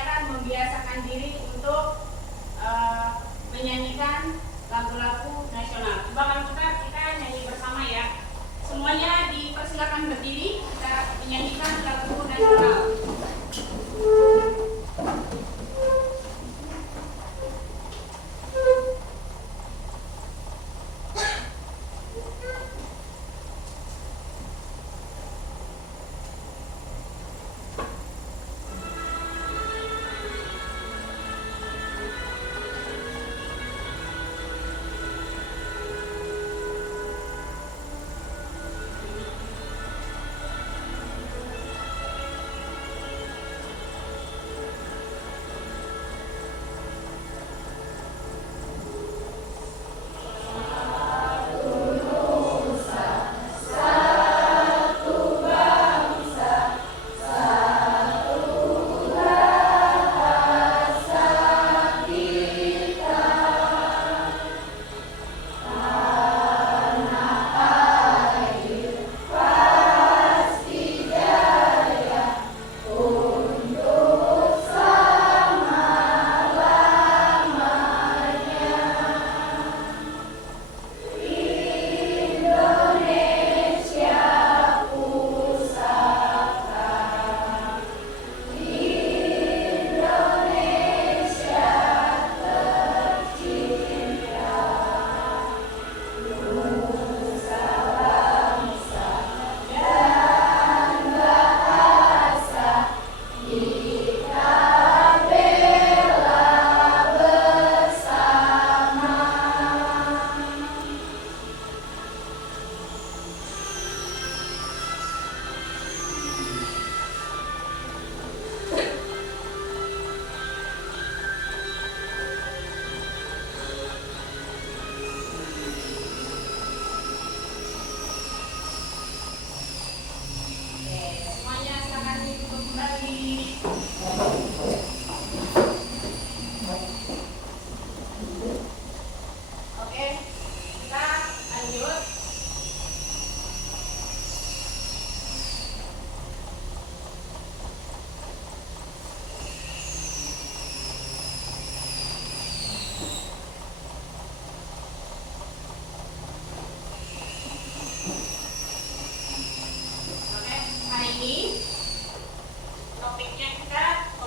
mengupayakan membiasakan diri untuk menyanyikan lagu-lagu nasional. Coba kalau kita nyanyi bersama ya. Semuanya dipersilakan berdiri, kita menyanyikan lagu nasional.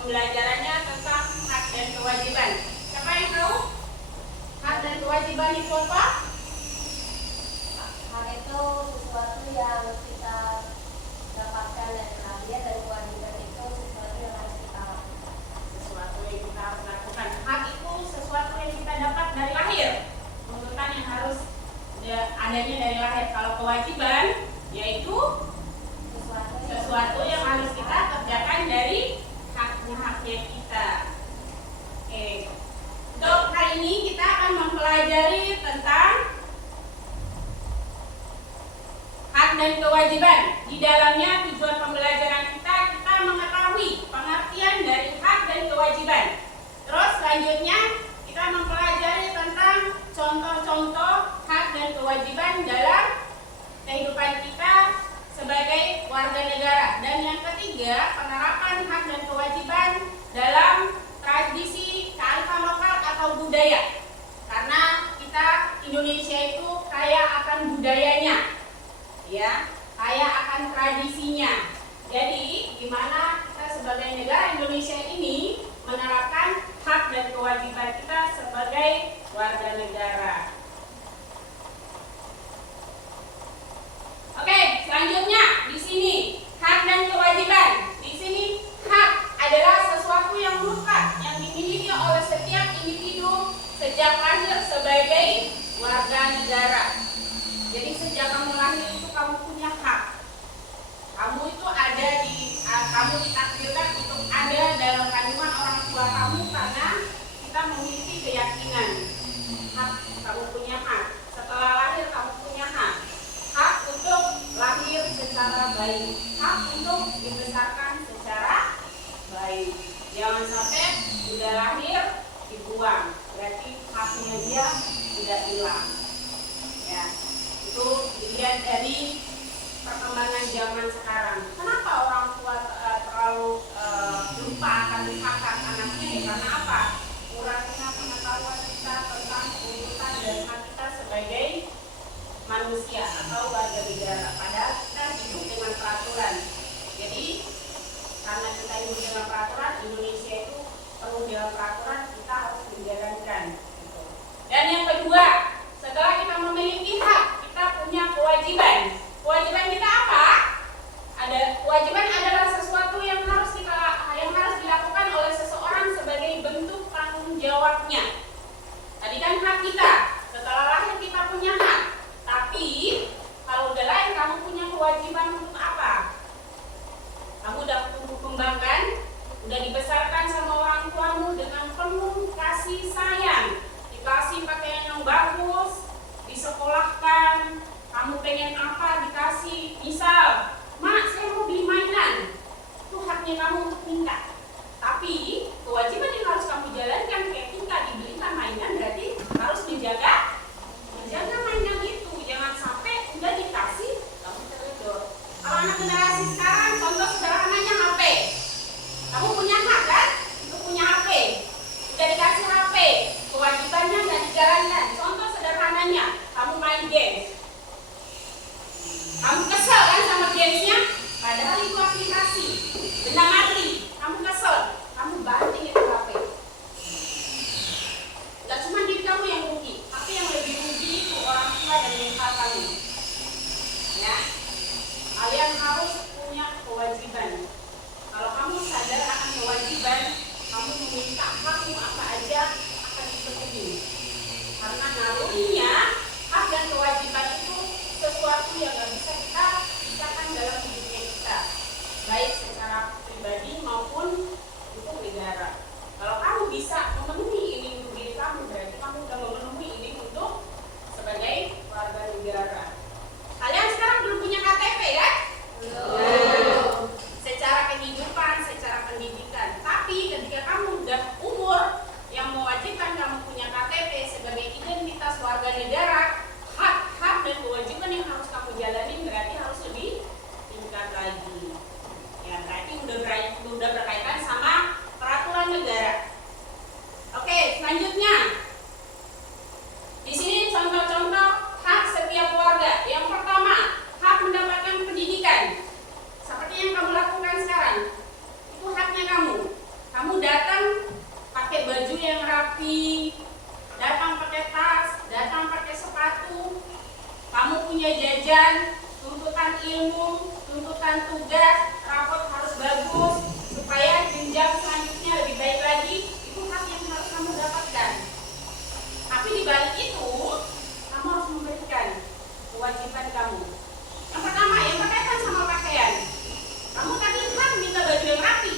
Pembelajarannya tentang hak dan kewajiban. Siapa yang tahu hak dan kewajiban itu apa? Hak itu sesuatu yang kita dapatkan dari lahir, dan kewajiban itu sesuatu yang harus kita lakukan. Sesuatu yang kita harus lakukan. Hak itu sesuatu yang kita dapat dari lahir, tuntutan yang harus adanya dari lahir. Kalau kewajiban yaitu sesuatu yang harus kita kerjakan dari haknya kita. Oke. Untuk hari ini kita akan mempelajari tentang hak dan kewajiban. Di dalamnya tujuan pembelajaran kita mengetahui pengertian dari hak dan kewajiban. Terus selanjutnya kita mempelajari tentang contoh-contoh hak dan kewajiban dalam kehidupan kita sebagai warga negara. Dan yang ketiga, penerapan hak dan kewajiban dalam tradisi kearifan lokal atau budaya. Karena kita Indonesia itu kaya akan budayanya, ya, kaya akan tradisinya. Jadi, gimana kita sebagai negara Indonesia ini menerapkan hak dan kewajiban kita sebagai warga negara. Oke, selanjutnya di sini hak dan kewajiban. Di sini hak adalah sesuatu yang melekat yang dimiliki oleh setiap individu sejak lahir sebagai warga negara. Jadi sejak kamu lahir itu kamu punya hak. Kamu itu ada kamu ditakdirkan untuk ada dalam kandungan orang tua kamu karena kita memiliki keyakinan. Hak, kamu punya hak. Setelah lahir kamu punya hak. Hak untuk lahir secara baik, hak untuk dibesarkan secara baik. Jangan sampai sudah lahir dibuang, berarti haknya dia sudah hilang. Ya, itu dilihat dari perkembangan zaman sekarang. Kenapa orang tua terlalu lupa lupa akan hak-hak anaknya ya karena apa? Kurangnya pengetahuan kita tentang urutan dan hak kita sebagai manusia atau warga negara. Padahal kita hidup dengan peraturan. Jadi karena kita hidup dengan peraturan, Indonesia itu penuh dengan peraturan, kita harus menjalankan. Gitu. Dan yang kedua, setelah kita memiliki hak, kita punya kewajiban. Kewajiban kita apa? Kewajiban adalah sesuatu yang harus dilakukan oleh seseorang sebagai bentuk tanggung jawabnya. Tadi kan hak kita, setelah lahir kita punya hak. Tapi kalau udah lahir kamu punya kewajiban untuk apa? Kamu udah tumbuh kembang kan? Udah dibesarkan sama orang tuamu dengan penuh kasih sayang, dikasih pakaian yang bagus, disekolahkan, kamu pengen apa dikasih. Misal, mak saya mau beli mainan, itu haknya kamu untuk minta. Tapi kewajiban yang harus kamu jalankan ketika dibelikan mainan berarti harus menjaga mainan itu. Jangan sampai udah dikasih kamu teledor. Kalau anak generasi sekarang, contoh sederhananya HP. Kamu punya hak kan untuk punya HP. Udah dikasih HP, kewajibannya nggak dijalankan. Contoh sederhananya, kamu main games. Kamu kesel kan sama gamesnya? Padahal itu aplikasi, benda mati. Kamu kesel, kamu banting itu HP. Gak cuma diri kamu yang rugi, tapi yang lebih rugi itu orang tua dan mental kamu. Ya, kalian harus punya kewajiban. Kalau kamu sadar akan kewajiban, kamu meminta hakmu apa aja akan dipenuhi. Karena nalurinya hak dan kewajiban itu sesuatu yang gak bisa kita pisahkan dalam hidupnya kita, baik secara pribadi maupun untuk negara. Kalau kamu bisa memenuhi ini untuk diri kamu, berarti kamu sudah memenuhi ini untuk sebagai warga negara. Kalian sekarang belum punya KTP ya? Belum. Secara kehidupan, secara pendidikan. Tapi ketika kamu udah umur yang mewajibkan kamu punya KTP sebagai identitas warga negara, hak-hak dan kewajiban yang harus kamu jalani berarti harus lebih tingkat lagi. Ya, berarti udah berkaitan sama peraturan negara. Oke, selanjutnya. Di sini contoh-contoh hak setiap warga. Yang pertama, hak mendapatkan pendidikan. Seperti yang kamu lakukan sekarang. Itu haknya kamu. Kamu datang pakai baju yang rapi, datang pakai tas, datang pakai sepatu. Kamu punya jajan, tuntutan ilmu, tuntutan tugas, rapot harus bagus supaya jenjang selanjutnya lebih baik lagi. Itu hak yang harus kamu dapatkan. Tapi di balik itu, kamu harus memberikan kewajiban kamu. Yang pertama, yang berkaitan sama pakaian. Kamu tadi kan minta baju yang rapi.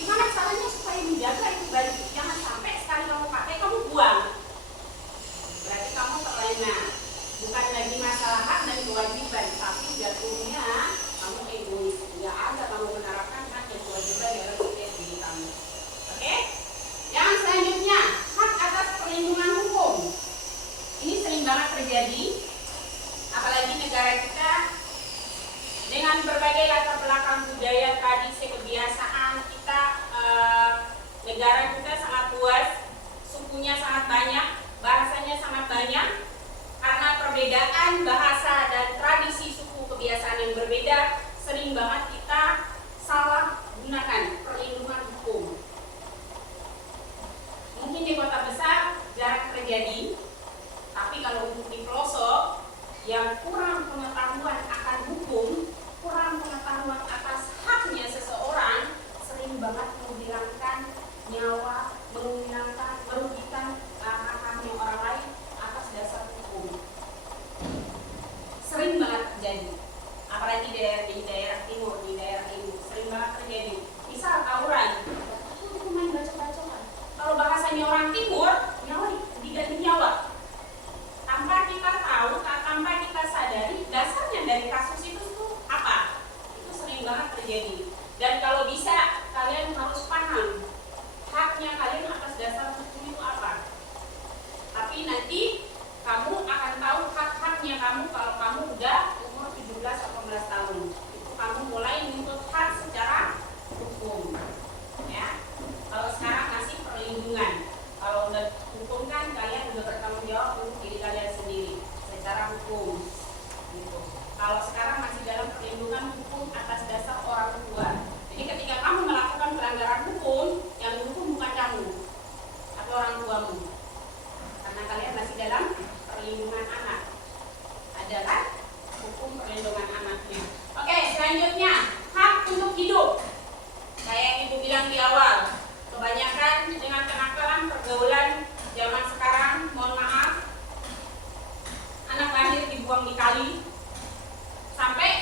Gimana caranya supaya menjaga itu baju? Jangan sampai sekali kamu pakai, kamu buang. Berarti kamu terlena. Bukan lagi masalah hak dan kewajiban, tapi jatuhnya kamu egois. Nggak ada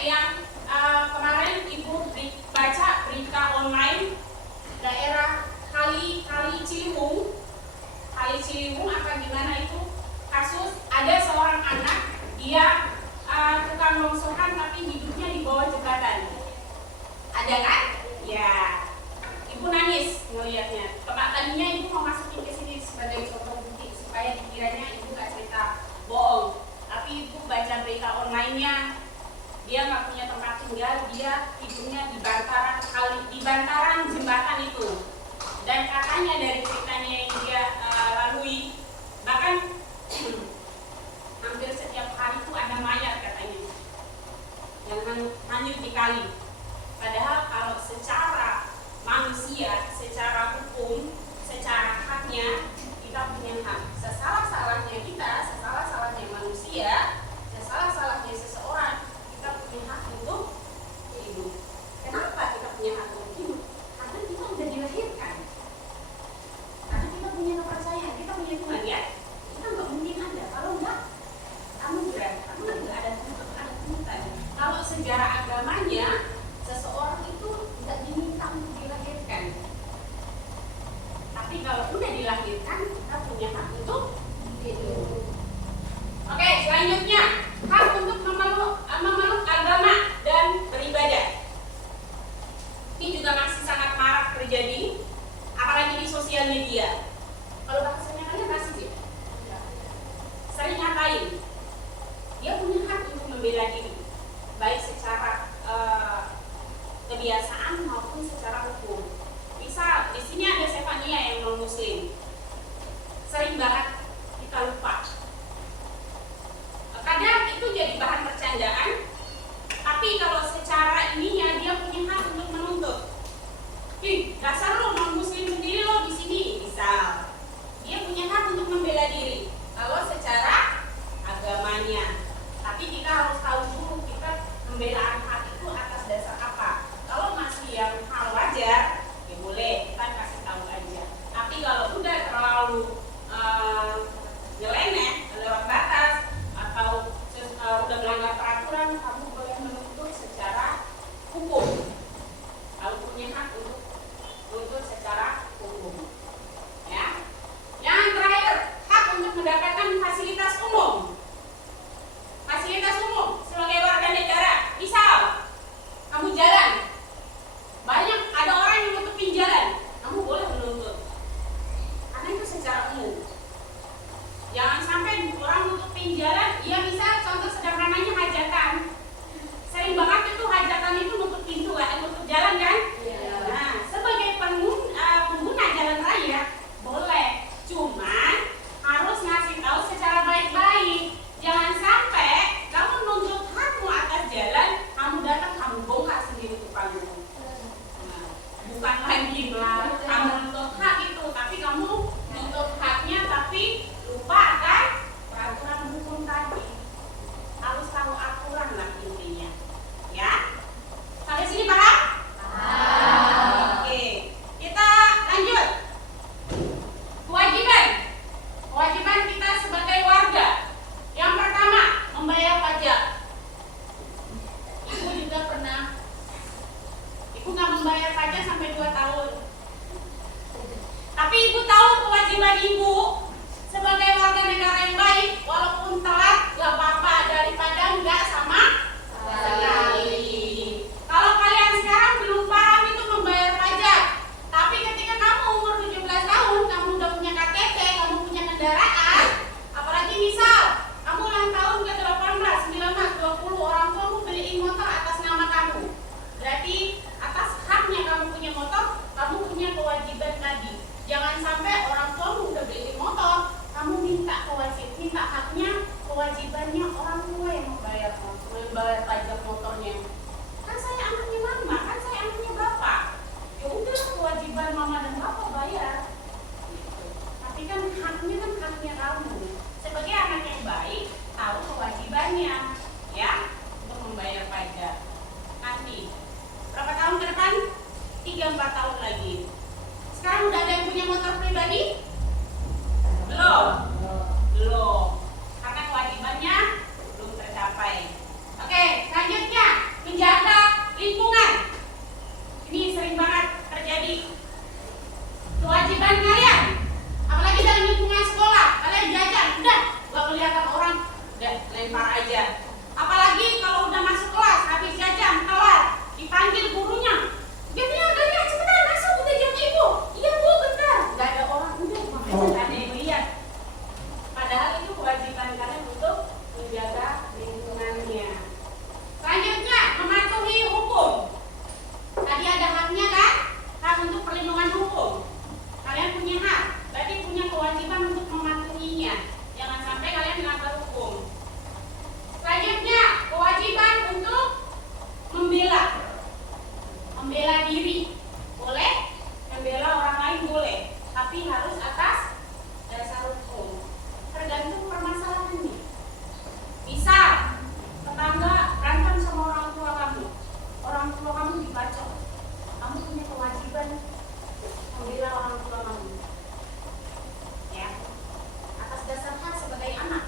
yang kemarin Ibu baca berita online daerah Kali Ciliwung apa gimana itu kasus ada seorang anak dia tukang longsoran tapi hidupnya di bawah jembatan. Ada kan? Ya. Ibu nangis melihatnya. Tadinya Ibu mau masukin ke sini sebagai contoh bukti supaya dikiranya Ibu nggak cerita bohong. Tapi Ibu baca berita online-nya, dia nggak punya tempat tinggal, dia hidupnya di bantaran jembatan itu. Dan katanya dari ceritanya yang dia lalui, bahkan hampir setiap hari itu ada mayat katanya yang hanyut di kali. Padahal kalau secara manusia, secara hukum, secara haknya kita punya hak. Sesalah-salahnya kita, sesalah-salahnya manusia, sesalah-salahnya seseorang, kita punya hak untuk hidup. Kenapa kita punya hak untuk hidup? Karena kita sudah dilahirkan. Karena kita punya kepercayaan, kita punya Tuhan ya. Kita nggak mungkin ada. Kalau nggak anugerah, karena nggak ada tuntutan. Kalau sejarah agamanya, seseorang itu tidak diminta untuk dilahirkan. Tapi kalau udah dilahirkan, kita punya hak untuk hidup. Oke, selanjutnya hak untuk memeluk agama dan beribadah. Ini juga masih sangat marak terjadi, apalagi di sosial media. Kalau bahasanya kalian masih sih? Sering ngapain? Dia punya hak untuk membela diri, baik secara kebiasaan maupun secara hukum. Misal di sini ada Stefania yang non muslim, sering banget kita lupa. Kadang itu jadi bahan percandaan, tapi kalau secara ininya dia punya hak untuk menuntut. Dasar lo non muslim sendiri lo di sini, misal dia punya hak untuk membela diri. Kalau secara agamanya, tapi kita harus tahu dulu kita pembelaan hak itu atas dasar apa. Kalau masih yang hal wajar, ya boleh kita kasih tahu aja. Tapi kalau udah terlalu nyeleneh, lewat batas atau udah melanggar peraturan, kamu boleh menuntut secara hukum. Kalau punya hak untuk menuntut secara hukum. Ya. Yang terakhir, hak untuk mendapatkan fasilitas umum. Fasilitas umum sebagai warga negara, misal kamu jalan, banyak ada orang yang nutupin jalan, kamu boleh menuntut, karena itu secara umum. Jangan sampai orang nutupin jalan, dia bisa contoh sederhananya hajatan. Sering banget itu hajatan itu nutup pintu, nutup jalan kan? Nah, sebagai pengguna jalan raya boleh, cuman harus ngasih tahu secara baik-baik. Jangan sampai kamu nuntut hakmu atas jalan, kamu datang kamu bongkar sendiri tukangmu. Nah, bukan lagi kamu nuntut hak itu, tapi kamu nuntut haknya tapi lupa kan peraturan hukum tadi. Harus tahu aturan lah intinya. Ya? Sampai sini paham? Oke, kita lanjut. Kewajiban kita sebagai warga. Yang pertama, membayar pajak. Ibu juga pernah. Ibu nggak membayar pajak sampai 2 tahun. Tapi ibu tahu kewajiban ibu sebagai warga negara yang baik, walaupun telat gak apa-apa daripada nggak sama sekali. Kalau kalian sekarang belum paham itu membayar pajak, tapi ketika kamu umur 17 tahun, kamu udah punya KTP, kamu punya kendaraan, apalagi misal kamu ulang tahun ke 18, 19, 20, orang tuamu beliin motor atas nama kamu. Berarti atas haknya kamu punya motor, kamu punya kewajiban tadi. Jangan sampai orang tuamu udah beliin motor kewajiban kalian, apalagi dalam lingkungan sekolah, kalian jajan, udah gak kelihatan orang, udah lempar aja. Apalagi kalau udah masuk kelas, habis jajan, kelar, dipanggil gurunya, biasanya udah cepetan masuk, udah jam ibu. Iya bu, bentar. Gak ada orang, udah makanya gak ada yang lihat. Padahal itu kewajiban kalian untuk menjaga lingkungannya. Selanjutnya, mematuhi hukum. Tadi ada haknya kan? Hak untuk perlindungan hukum. Kalian punya hak, berarti punya kewajiban untuk mematuhinya. Jangan sampai kalian melanggar hukum. Selanjutnya, kewajiban untuk membela. Membela diri. Boleh, membela orang lain boleh. Tapi harus atas dasar hukum. Tergantung permasalahannya. Misal, tetangga berantem sama orang tua kamu. Orang tua kamu dibacok. Kamu punya kewajiban membela orang tua kamu. Ya. Atas dasar hak sebagai anak.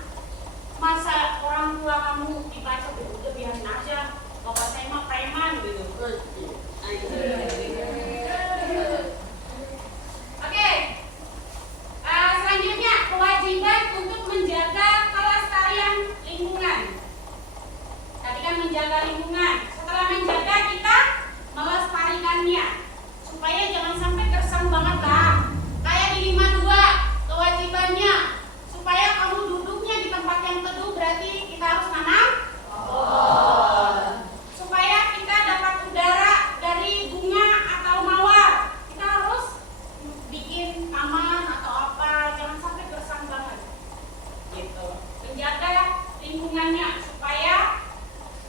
Masa orang tua kamu dibacok, udah biarin aja. Bapak saya mah preman gitu. Oke. Selanjutnya kewajiban untuk menjaga kelestarian lingkungan. Tadi kan menjaga lingkungan. Setelah menjaga kita melestarikannya supaya jangan sampai gersang banget lah. Kayak di 52 kewajibannya supaya kamu duduknya di tempat yang teduh, berarti kita harus nanam pohon. Supaya kita dapat udara dari bunga atau mawar, kita harus bikin taman atau apa, jangan sampai gersang banget. Gitu. Menjaga lingkungannya supaya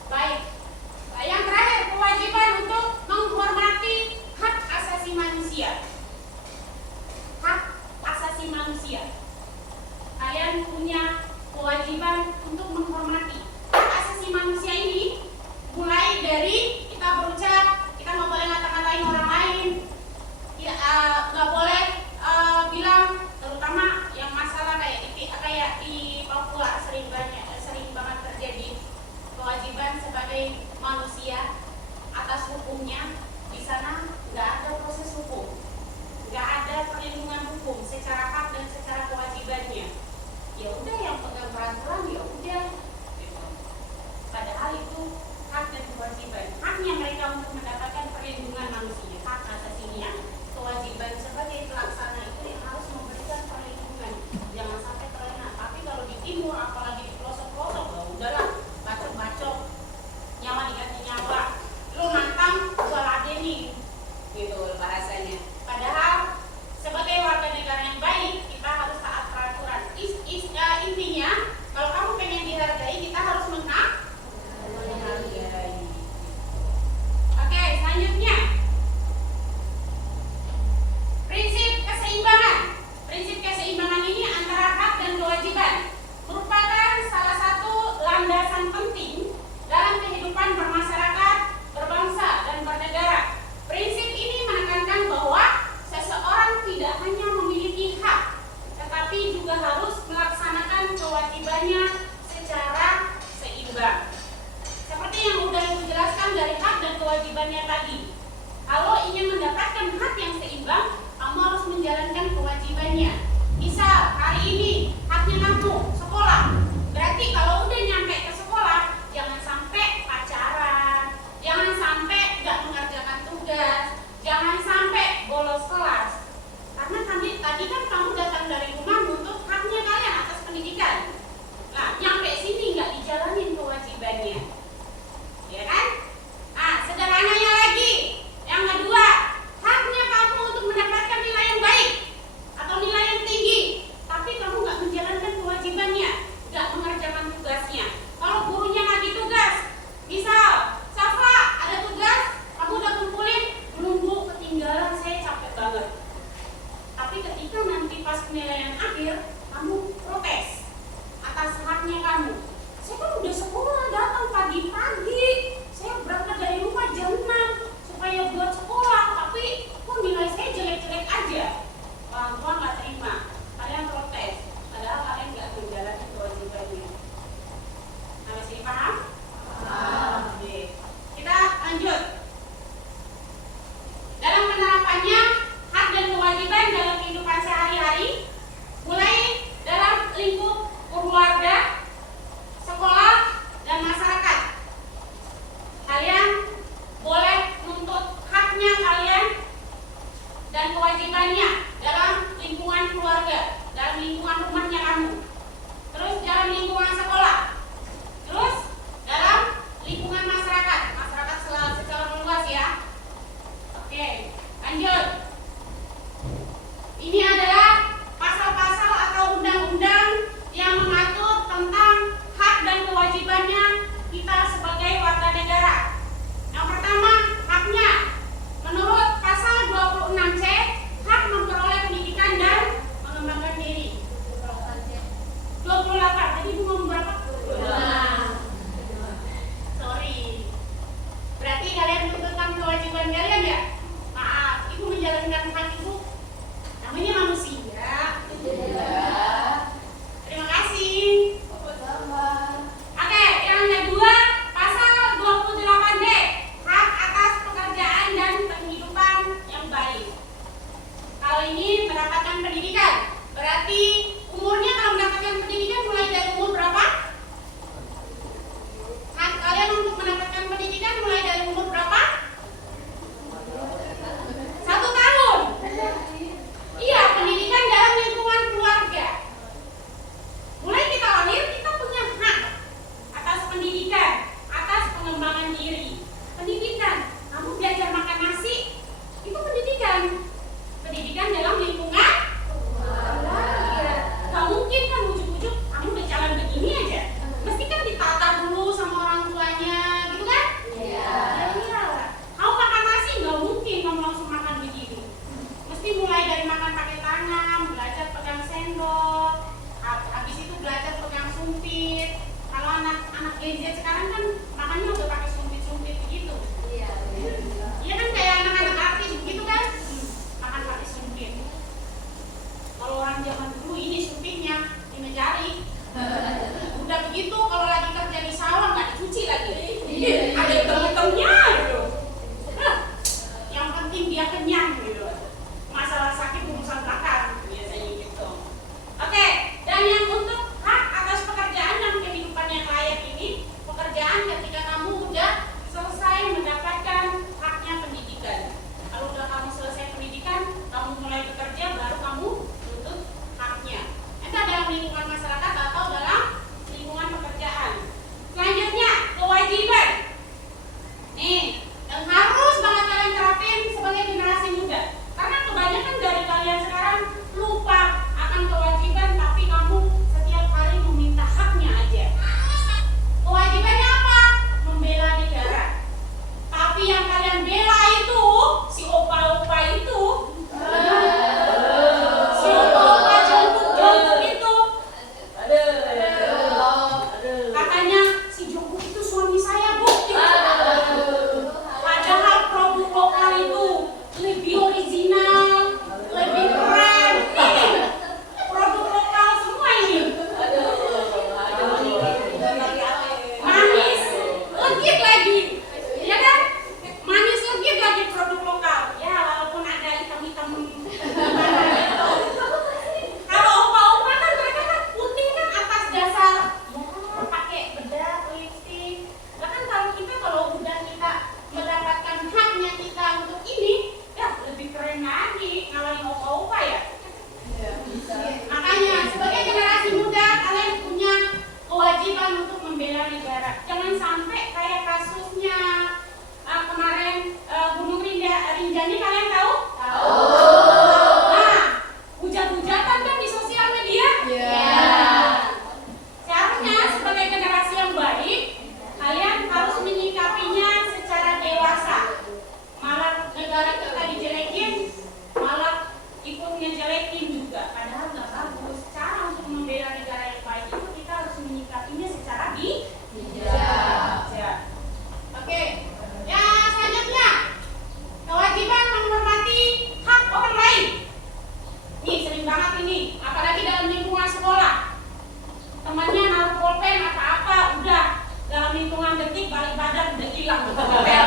baik. Yang terakhir, kewajiban untuk menghormati hak asasi manusia. Hak asasi manusia. Kalian punya kewajiban untuk menghormati hak asasi manusia ini, mulai dari kita berucap, kita nggak boleh ngata-ngatain orang lain, ya, nggak boleh bilang, terutama yang masalah kayak di Papua sering banget terjadi. Kewajiban sebagai manusia atas hukumnya, di sana nggak ada proses hukum, nggak ada perlindungan hukum secara hak dan secara kewajibannya. Ya udah, yang pegang peraturan ya udah. Gitu. Padahal itu hak dan kewajiban. Haknya mereka untuk mendapatkan perlindungan manusia, hak asasinya. Kewajiban sebagai pelaksana itu yang harus memberikan perlindungan. Jangan sampai terlena. Tapi kalau di timur, apalagi di pelosok-pelosok, ya udahlah, bacok-bacok, nyawa diganti nyawa, lu nantang gua ladenin, gitu bahasanya. Padahal sebagai warga negara yang baik, kita harus taat peraturan. Intinya, kalau kamu pengen dihargai, kita harus menghargai. Oke, selanjutnya prinsip keseimbangan. Prinsip keseimbangan ini antara hak dan kewajiban merupakan salah satu landasan penting dalam kehidupan bermasyarakat, berbangsa, dan bernegara. Prinsip ini menekankan bahwa seseorang tidak hanya memiliki hak, tetapi juga harus melaksanakan kewajibannya secara seimbang. Seperti yang sudah dijelaskan dari hak dan kewajibannya tadi. Kalau ingin mendapatkan hak yang seimbang, kamu harus menjalankan kewajibannya. Misal, hari ini haknya kamu sekolah. Berarti kalau udah nyampe ke sekolah, jangan sampai pacaran, jangan sampai nggak mengerjakan tugas, jangan sampai bolos kelas. Karena tadi kan kamu datang dari rumah untuk haknya kalian atas pendidikan. Nah, nyampe sini nggak dijalanin kewajibannya, ya kan? Nah, sederhananya lagi, yang kedua, haknya kamu untuk mendapatkan nilai yang baik atau nilai yang tinggi, tapi kamu nggak menjalankan kewajibannya, nggak mengerjakan tugasnya. Kalau gurunya ngasih tugas, misal, Safa ada tugas, kamu udah kumpulin, belum bu, ketinggalan, saya capek banget. Tapi ketika nanti pas penilaian akhir, kamu protes atas haknya kamu. Saya kan udah sekolah, datang pagi-pagi, saya berangkat dari rumah jam 6 supaya buat sekolah, tapi kok nilai saya jelek-jelek aja. Orang tua nggak terima, kalian protes, padahal kalian nggak menjalani kewajibannya. Nah, masih paham? Oke. Kita lanjut. Dalam penerapannya, hak dan kewajiban dalam juga padahal nggak bagus. Cara untuk membela negara yang baik itu kita harus menyikapinya secara bijak. Oke, yang selanjutnya kewajiban menghormati hak orang lain. Nih sering banget ini, apalagi dalam lingkungan sekolah. Temannya naruh pulpen apa-apa, udah dalam lingkungan detik balik badan udah hilang tuh pulpen.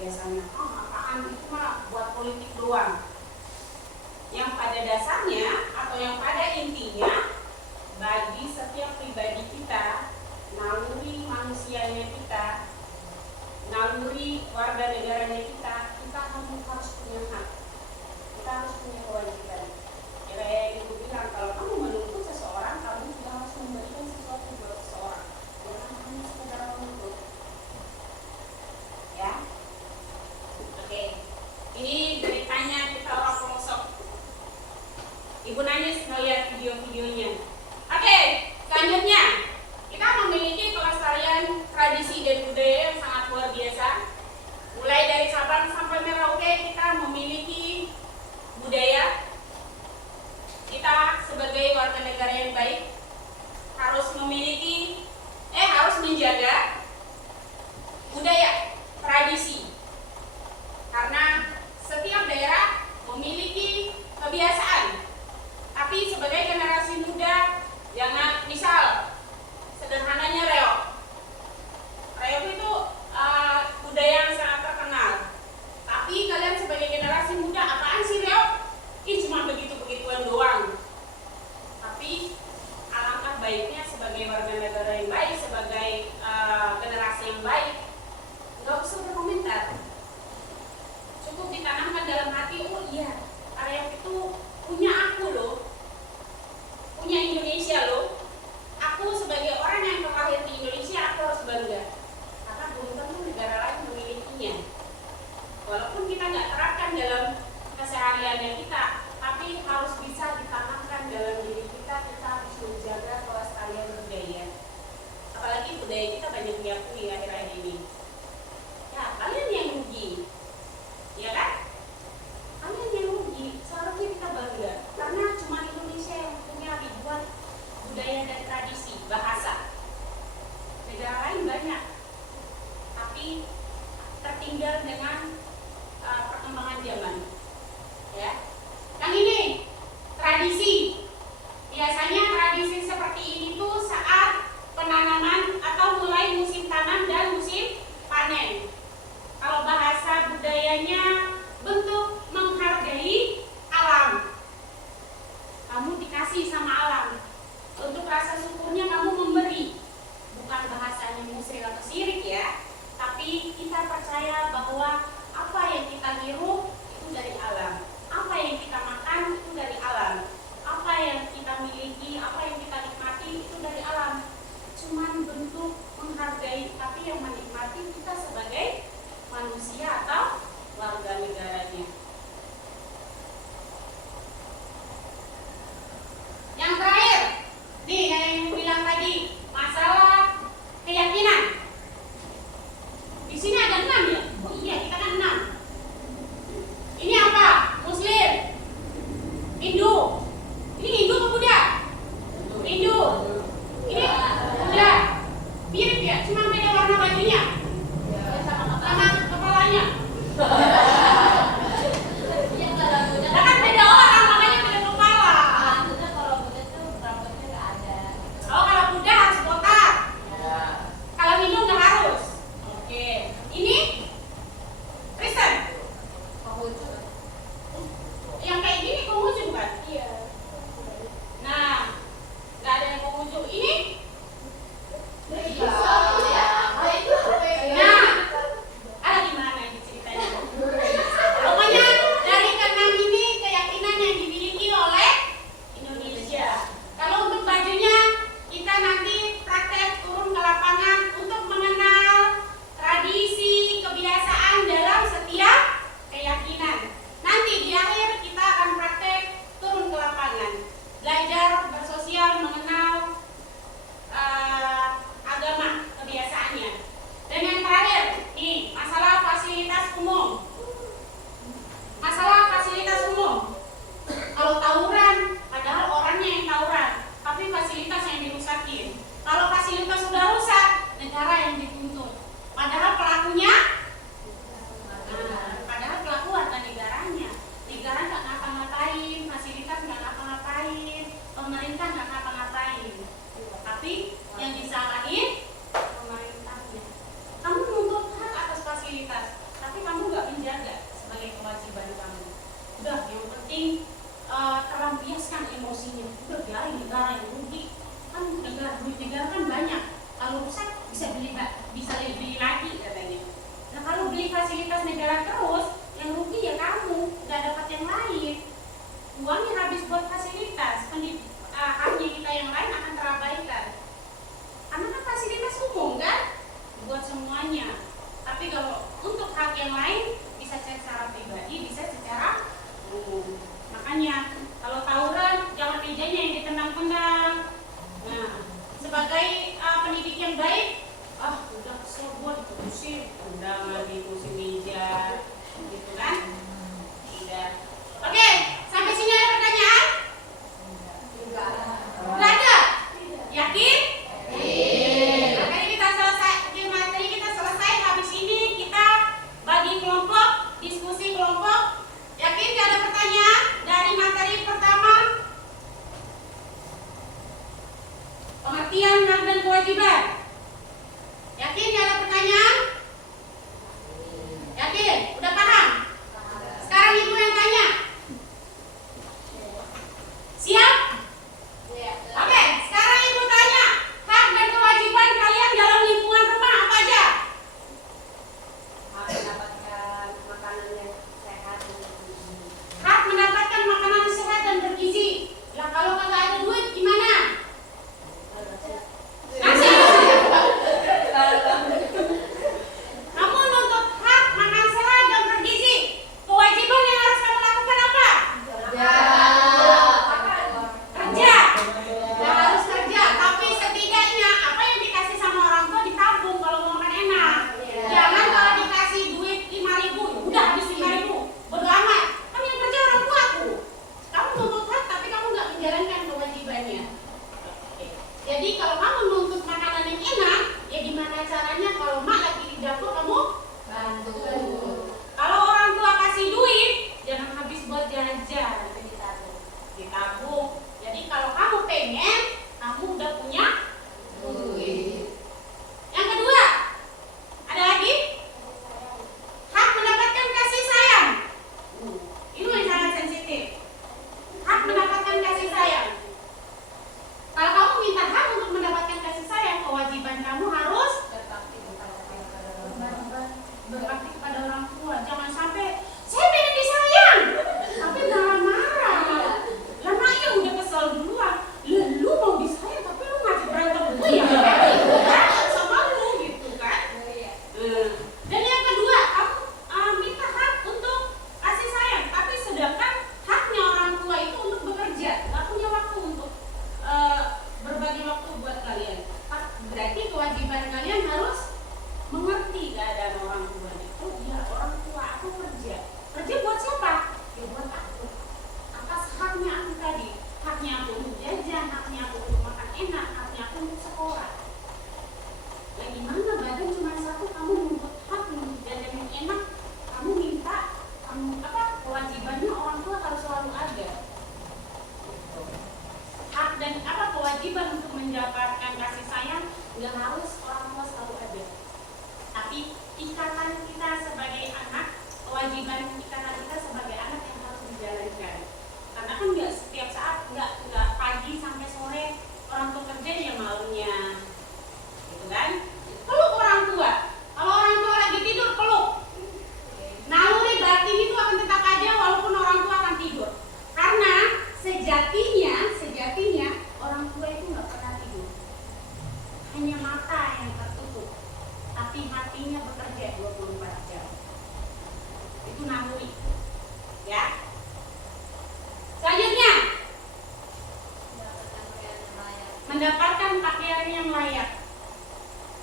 Biasanya, apaan itu mah buat politik doang. Yang pada dasarnya atau yang pada intinya bagi setiap pribadi kita, naluri manusianya kita, naluri warga negaranya kita harus punya hak, kita harus punya kewajiban. Ya kayak yang ibu bilang, kalau kamu menuntut seseorang, kamu juga harus memberikan sesuatu buat seseorang, jangan hanya sekedar menuntut. Ya. Oke, ini beritanya kita orang pelosok. Ibu nanya melihat video-videonya. Oke, selanjutnya kita memiliki kelestarian tradisi dan budaya yang sangat luar biasa. Mulai dari Sabang sampai Merauke kita memiliki budaya. Kita sebagai warga negara yang baik harus memiliki, harus menjaga ini? Ya, kalian yang rugi. Ya kan? Kalian yang rugi. Seharusnya kita bangga karena cuma Indonesia yang punya ribuan budaya dan tradisi, bahasa. Negara lain banyak, tapi tertinggal dengan perkembangan zaman. Ya. Yang ini tradisi. Biasanya tradisi seperti ini tuh saat penanaman atau mulai musim tanam dan musim panen. Kalau bahasa budayanya bentuk menghargai alam. Kamu dikasih sama alam. Untuk rasa syukurnya kamu memberi. Bukan bahasanya musyrik atau syirik ya, tapi kita percaya bahwa apa yang kita hirup itu dari alam. Apa yang kita makan itu dari alam. Apa yang kita miliki, apa yang kita nikmati itu dari alam. Cuman bentuk menghargai, tapi yang menikmati kita sebagai manusia atau warga negaranya. Yang terakhir, nih yang bilang tadi, masalah keyakinan. Di sini ada 6 ya? Oh iya, kita kan 6. Ini apa? Muslim, Hindu. Ini Hindu atau Buddha? Hindu. Ini Buddha. Mirip ya, cuma beda warna bajunya. Sama kepalanya. Nah kan beda orang, makanya beda kepala. Oh, kalau Buddha harus botak. Kalau Hindu nggak harus. Oke. Ini Kristen. Yang kayak gini Konghucu bukan? Iya. Nah, nggak ada yang Konghucu. Ini? Nah, ada gimana ini ceritanya? Pokoknya dari keenam ini keyakinan yang dimiliki oleh Indonesia. Kalau untuk bajunya, kita nanti praktek turun ke lapangan untuk mengenal tradisi, kebiasaan dalam setiap keyakinan. Nanti di akhir kita akan praktek turun ke lapangan, belajar bersosial, mengenal agama, kebiasaannya. Dan yang terakhir, nih masalah fasilitas umum. Masalah fasilitas umum. Kalau tawuran, padahal orangnya yang tawuran, tapi fasilitas yang dirusakin. Kalau fasilitas sudah rusak, negara yang dituntut. Padahal pelakunya, padahal pelaku warga negaranya. Negara nggak ngapa-ngapain, fasilitas nggak ngapa-ngapain, pemerintah nggak ngapa-ngapain. Tapi yang disalahin pemerintahnya. Kamu menuntut hak atas fasilitas, tapi kamu nggak menjaga sebagai kewajiban kamu. Udah, yang penting terlampiaskan emosinya. Udah, biarin negara yang rugi. Kan duit negara kan banyak. Kalau rusak bisa beli lagi katanya. Nah kalau beli fasilitas negara terus, yang rugi ya kamu, nggak dapat yang lain. Uangnya habis buat fasilitas, haknya kita yang lain akan terabaikan. Karena kan fasilitas umum kan, buat semuanya. Tapi kalau untuk hak yang lain bisa secara pribadi, bisa secara umum. Makanya kalau tawuran jangan mejanya yang ditendang-tendang. Nah, sebagai pendidik yang baik, udah kesel gua diterusin, tendangan di kursi meja, gitu kan? Udah. Oke, sampai sini ada pertanyaan? Enggak ada. Yakin? Materi kita selesai. Habis ini kita bagi kelompok, diskusi kelompok. Yakin gak ada pertanyaan dari materi pertama? Pengertian hak dan kewajiban. Yakin gak ada pertanyaan? berbakti kepada orang tua. Jangan sampai saya pengen disayang, tapi marah-marah. Lama ya udah kesel duluan. Lu mau disayang tapi lu ngajak berantem gue ya? Sama lu gitu kan? Dan yang kedua, kamu minta hak untuk kasih sayang, tapi sedangkan haknya orang tua itu untuk bekerja, nggak punya waktu untuk berbagi waktu buat kalian. Berarti kewajiban kalian harus mengerti keadaan orang tuanya. Oh iya, orang tua aku kerja. Kerja buat siapa? Ya buat aku. Atas haknya aku tadi. Haknya aku untuk jajan, haknya aku untuk makan enak, haknya aku untuk sekolah. Ya gimana badan cuma satu, kamu menuntut hak untuk jajan yang enak, kamu minta, kewajibannya orang tua harus selalu ada. Hak dan kewajiban untuk mendapatkan kasih sayang nggak harus orang tua selalu ada. Tapi ikatan kita sebagai anak, kewajiban ikatan kita sebagai anak yang harus dijalankan. Karena kan nggak setiap saat, nggak pagi sampai sore orang tua kerja ya malamnya, gitu kan? Peluk orang tua. Kalau orang tua lagi tidur peluk. Naluri batin itu akan tetap ada walaupun orang tua akan tidur. Karena sejatinya orang tua itu nggak pernah tidur. Hanya mata yang tertutup, tapi hatinya bekerja 24 jam. Itu naluri, ya. Selanjutnya, mendapatkan pakaian yang layak.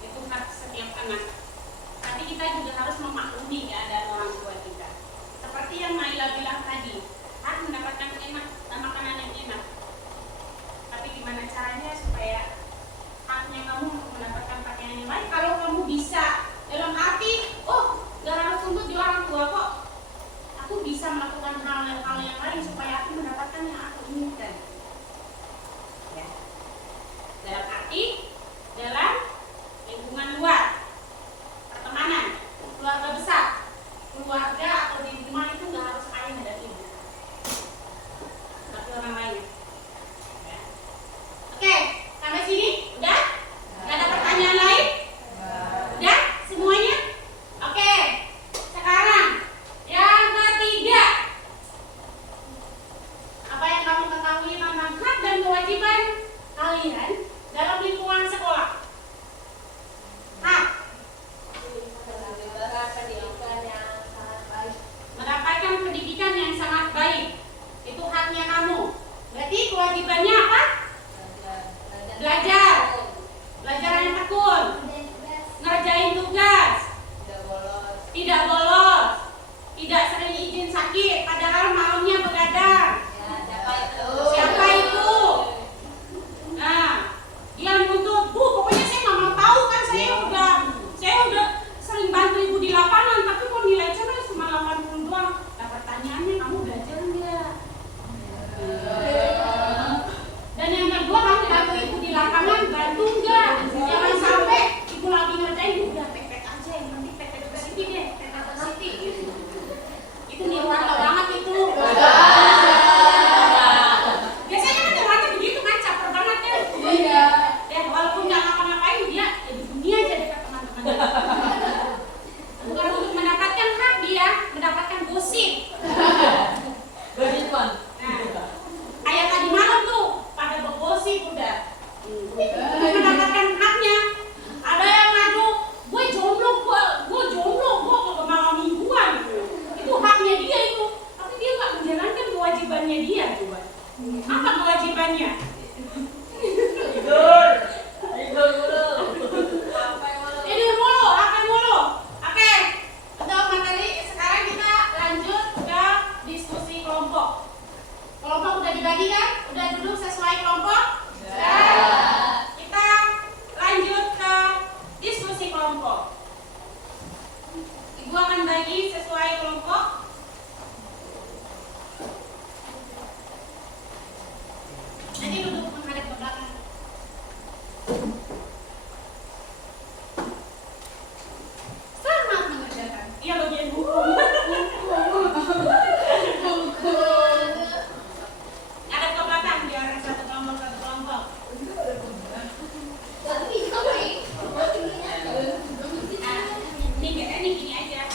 Itu hak setiap anak. Tapi kita juga harus memaklumi keadaan orang tua kita. Seperti yang Naila bilang tadi, hak mendapatkan makanan yang enak. Tapi gimana caranya supaya haknya kamu untuk mendapatkan pakaian yang lain? Kalau kamu bisa, dalam arti, gak harus tuntut di orang tua kok. Aku bisa melakukan hal-hal yang lain supaya aku mendapatkan yang aku inginkan. Ya. Dalam arti, dalam lingkungan luar, pertemanan, keluarga besar, keluarga atau di rumah itu nggak harus ayah dan ibu, tapi orang lain. Ya. Oke, sampai sini udah? Nggak ada pertanyaan lain? Udah semuanya? Oke, sekarang yang ketiga, apa yang kamu ketahui tentang hak dan kewajiban kalian dalam lingkungan sekolah? Hak mendapatkan pendidikan yang sangat baik, itu haknya kamu. Berarti kewajibannya apa? Belajar yang tekun, ngerjain tugas, tidak bolos, tidak sering izin sakit padahal malamnya begadang. Siapa itu? Nah, dia menuntut, Bu, pokoknya saya nggak mau tahu kan, saya udah sering bantu ibu di lapangan, tapi kok nilai cuma 80 doang. Nah, pertanyaannya kamu belajar nggak? Dan yang kedua, kamu bantu ibu di lapangan, bantu nggak? Jangan sampai ibu lagi ngerjain, udah pepet aja, yang penting pepet positif deh, pepet positif gitu. Itu nirwana banget itu. Biasanya kan nirwana begitu kan, caper banget ya. Iya. Ya walaupun nggak ngapa-ngapain dia ya di dunia aja dekat teman-teman. Bukan untuk mendapatkan hak, dia mendapatkan gosip. Gosipan. Nah, kayak tadi malam tuh pada bergosip udah. Mendapatkan haknya. Ada yang ngadu, gue jomblo, gue malam mingguan. Itu haknya dia itu. Tapi dia nggak menjalankan kewajibannya dia coba. Apa kewajibannya? Tidur mulu. Tidur mulu, apa mulu? Oke, untuk materi sekarang kita lanjut ke diskusi kelompok. Kelompok udah dibagi kan? Udah duduk sesuai kelompok? Sudah. Kita lanjut ke diskusi kelompok. Ibu akan bagi sesuai kelompok. Nanti duduk menghadap ke belakang. Selamat mengerjakan. Iya bagian hukum. Ada ke belakang biar satu kelompok. Ini gini aja.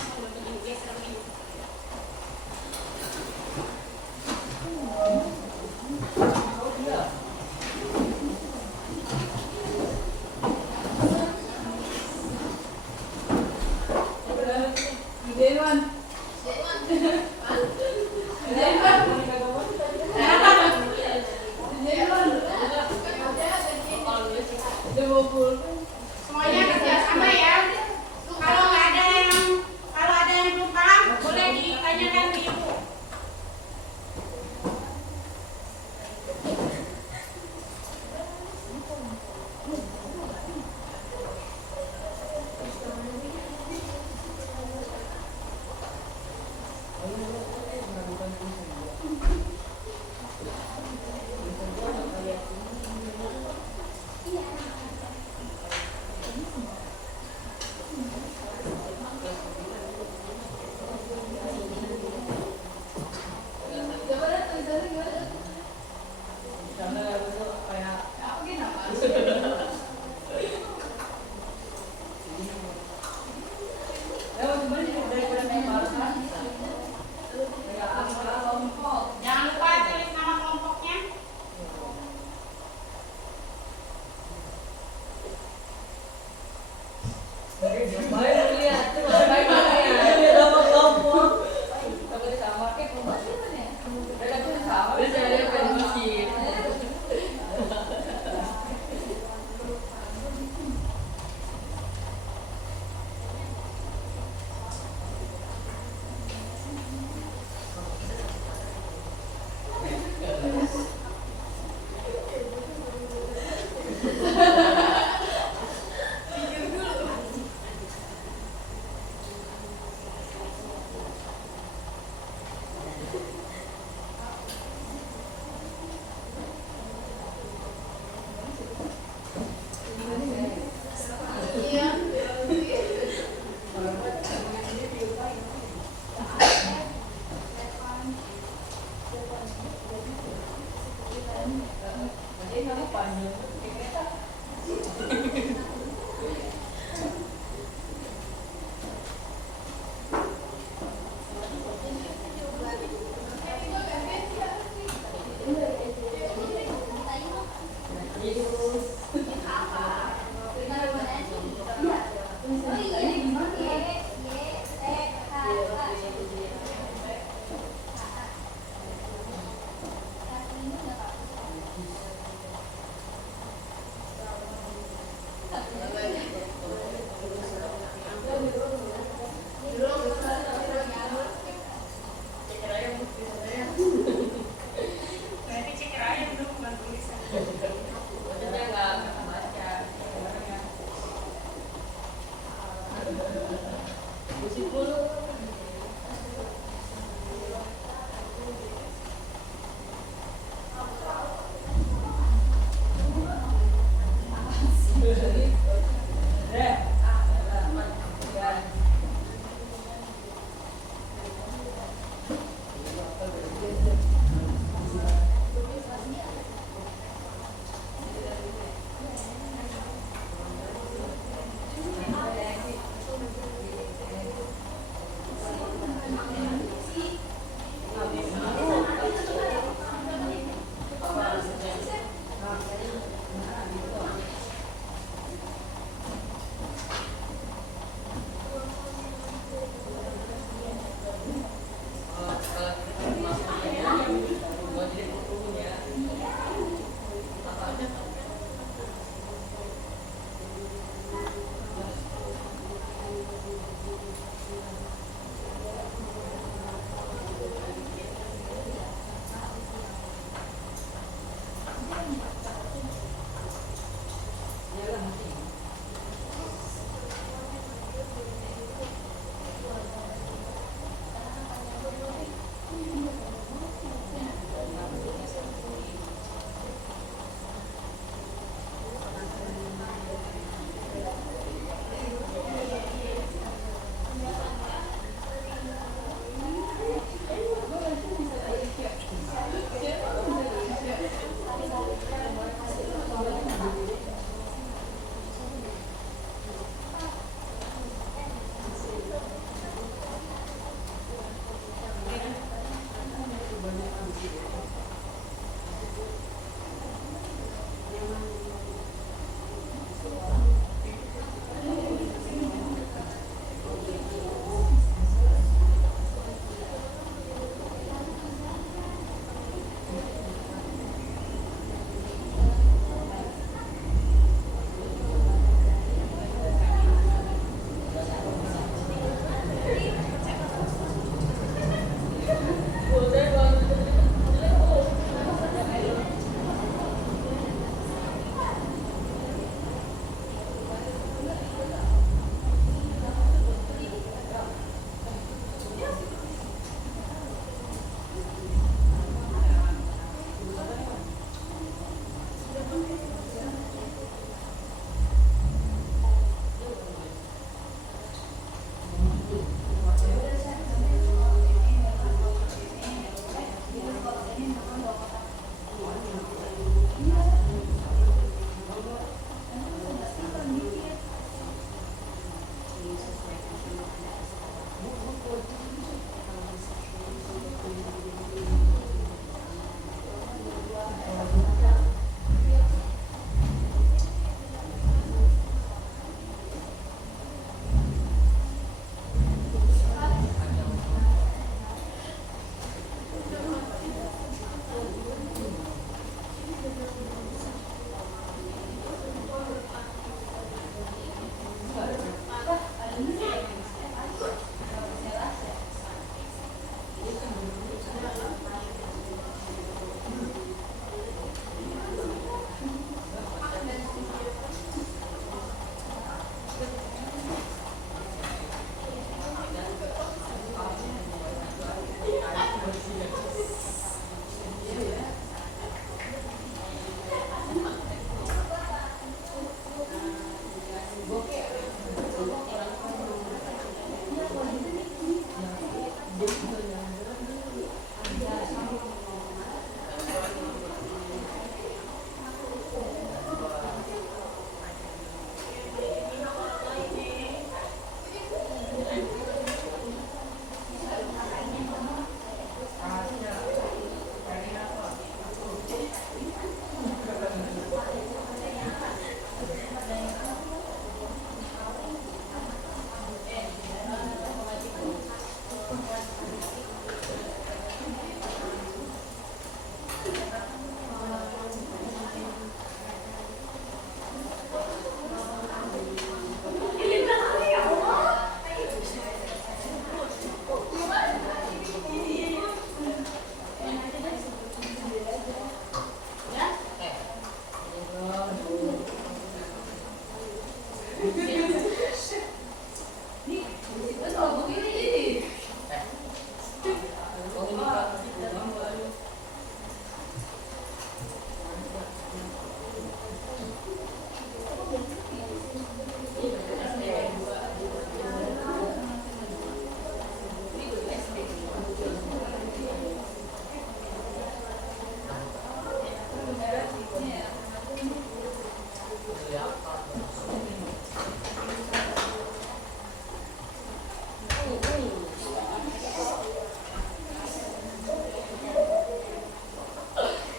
Jerman. Jerman. Kenapa? Jerman. Semuanya kerja sama ya. Kalau ada yang belum paham, boleh ditanyakan ke ibu.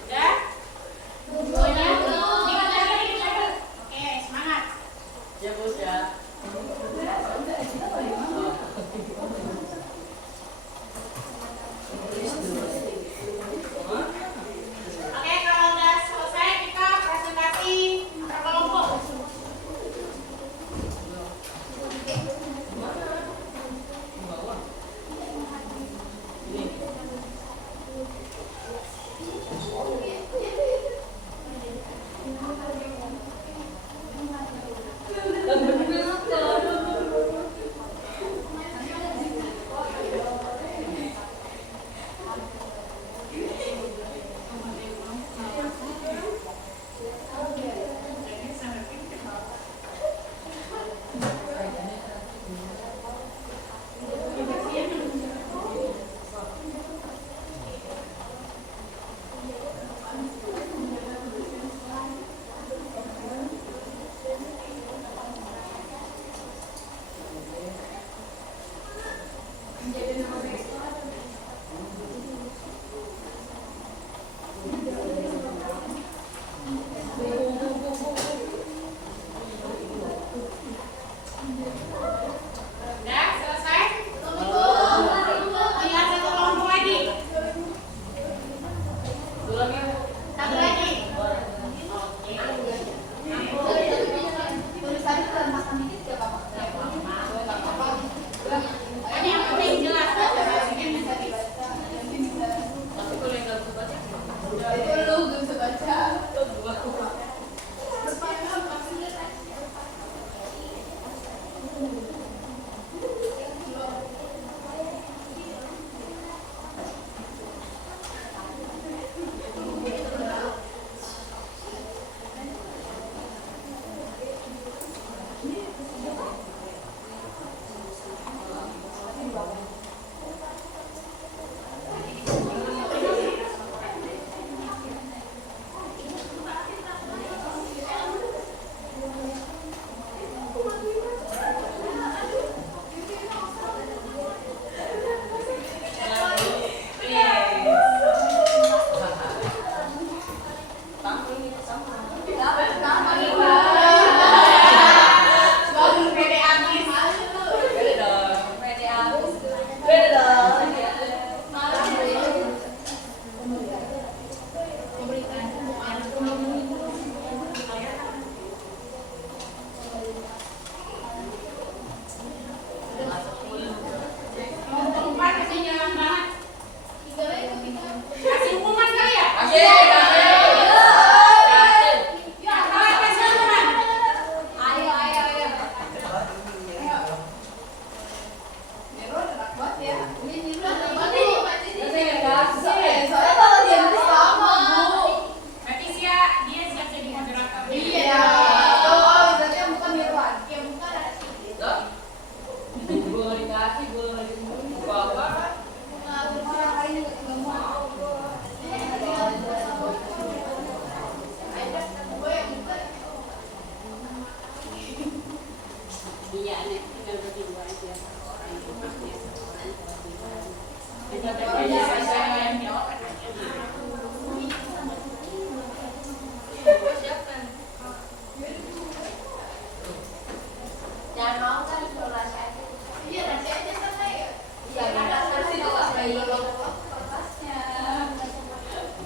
Udah? Semuanya? Dikit lagi. Oke, semangat. Ya bos ya. Oke, kalau udah selesai kita presentasi per kelompok. Udah selesai? Tinggal satu kelompok lagi. Satu lagi. Ini yang penting jelas. Tapi kalau yang nggak bisa baca,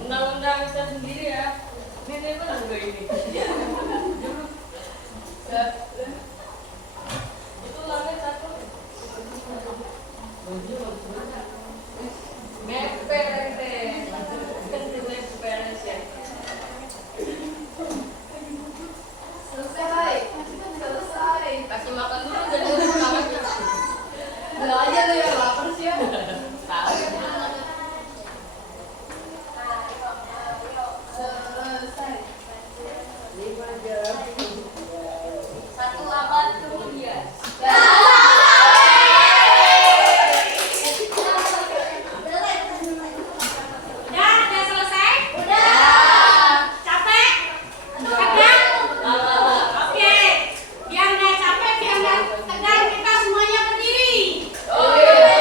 Undang-undang kita sendiri ya. Ini benar nggak ini? Itu langit satu. Bajunya bagus banget. Lo aja lo yang lapar sih ya. Tahu. Selesai. 5 jam. 1 abad kemudian. Udah selesai? Udah. Capek? Tegang? Oke. Biar nggak capek, biar nggak tegang, kita semuanya berdiri. Oke.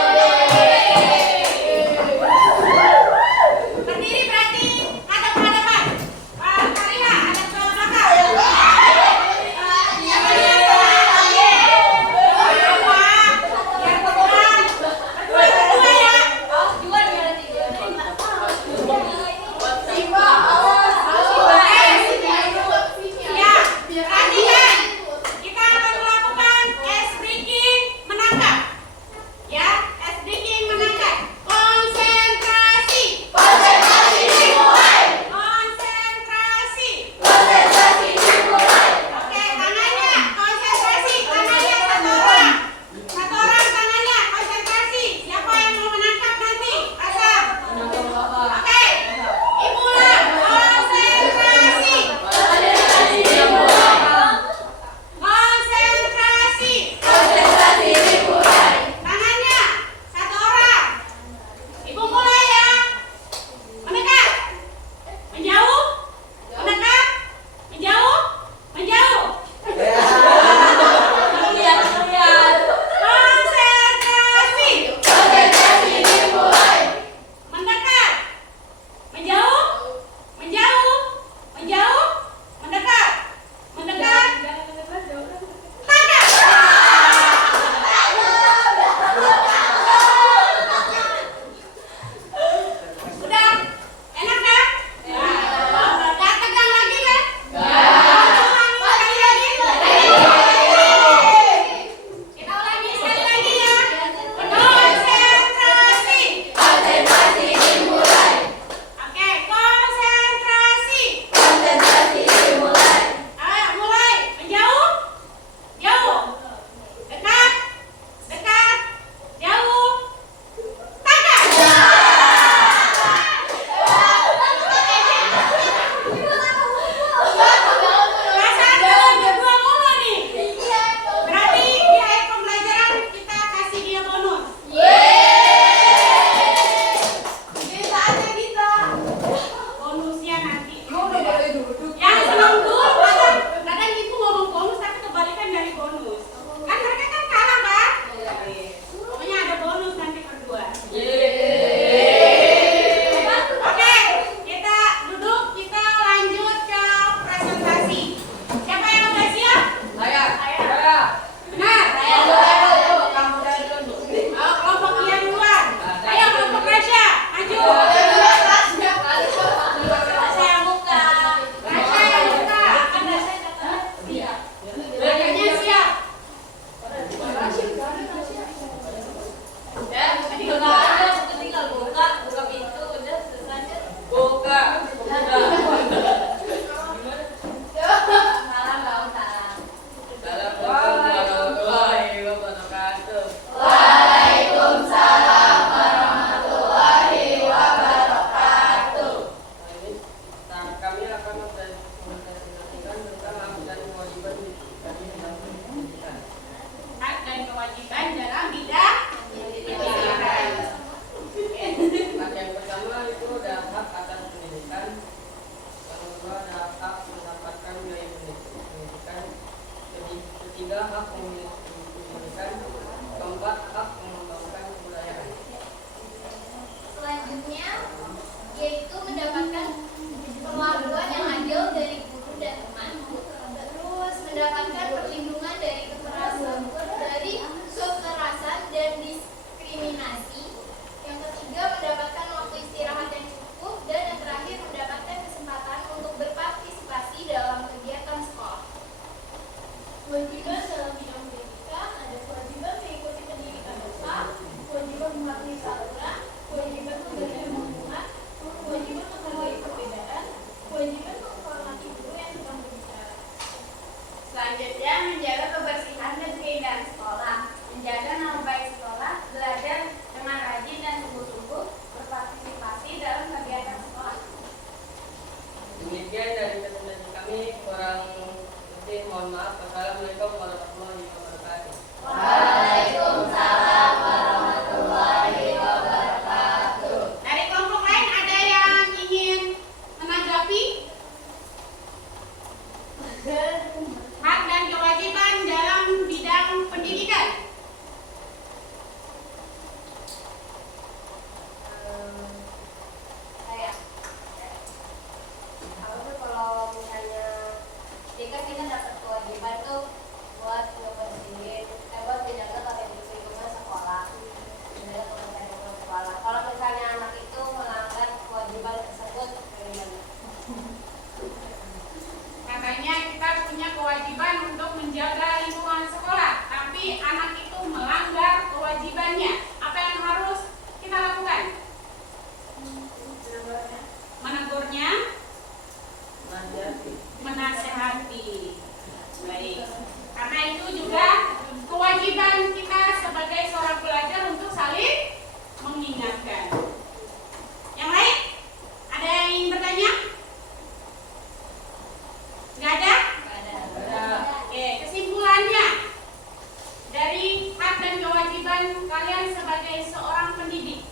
kalian sebagai seorang pendidik.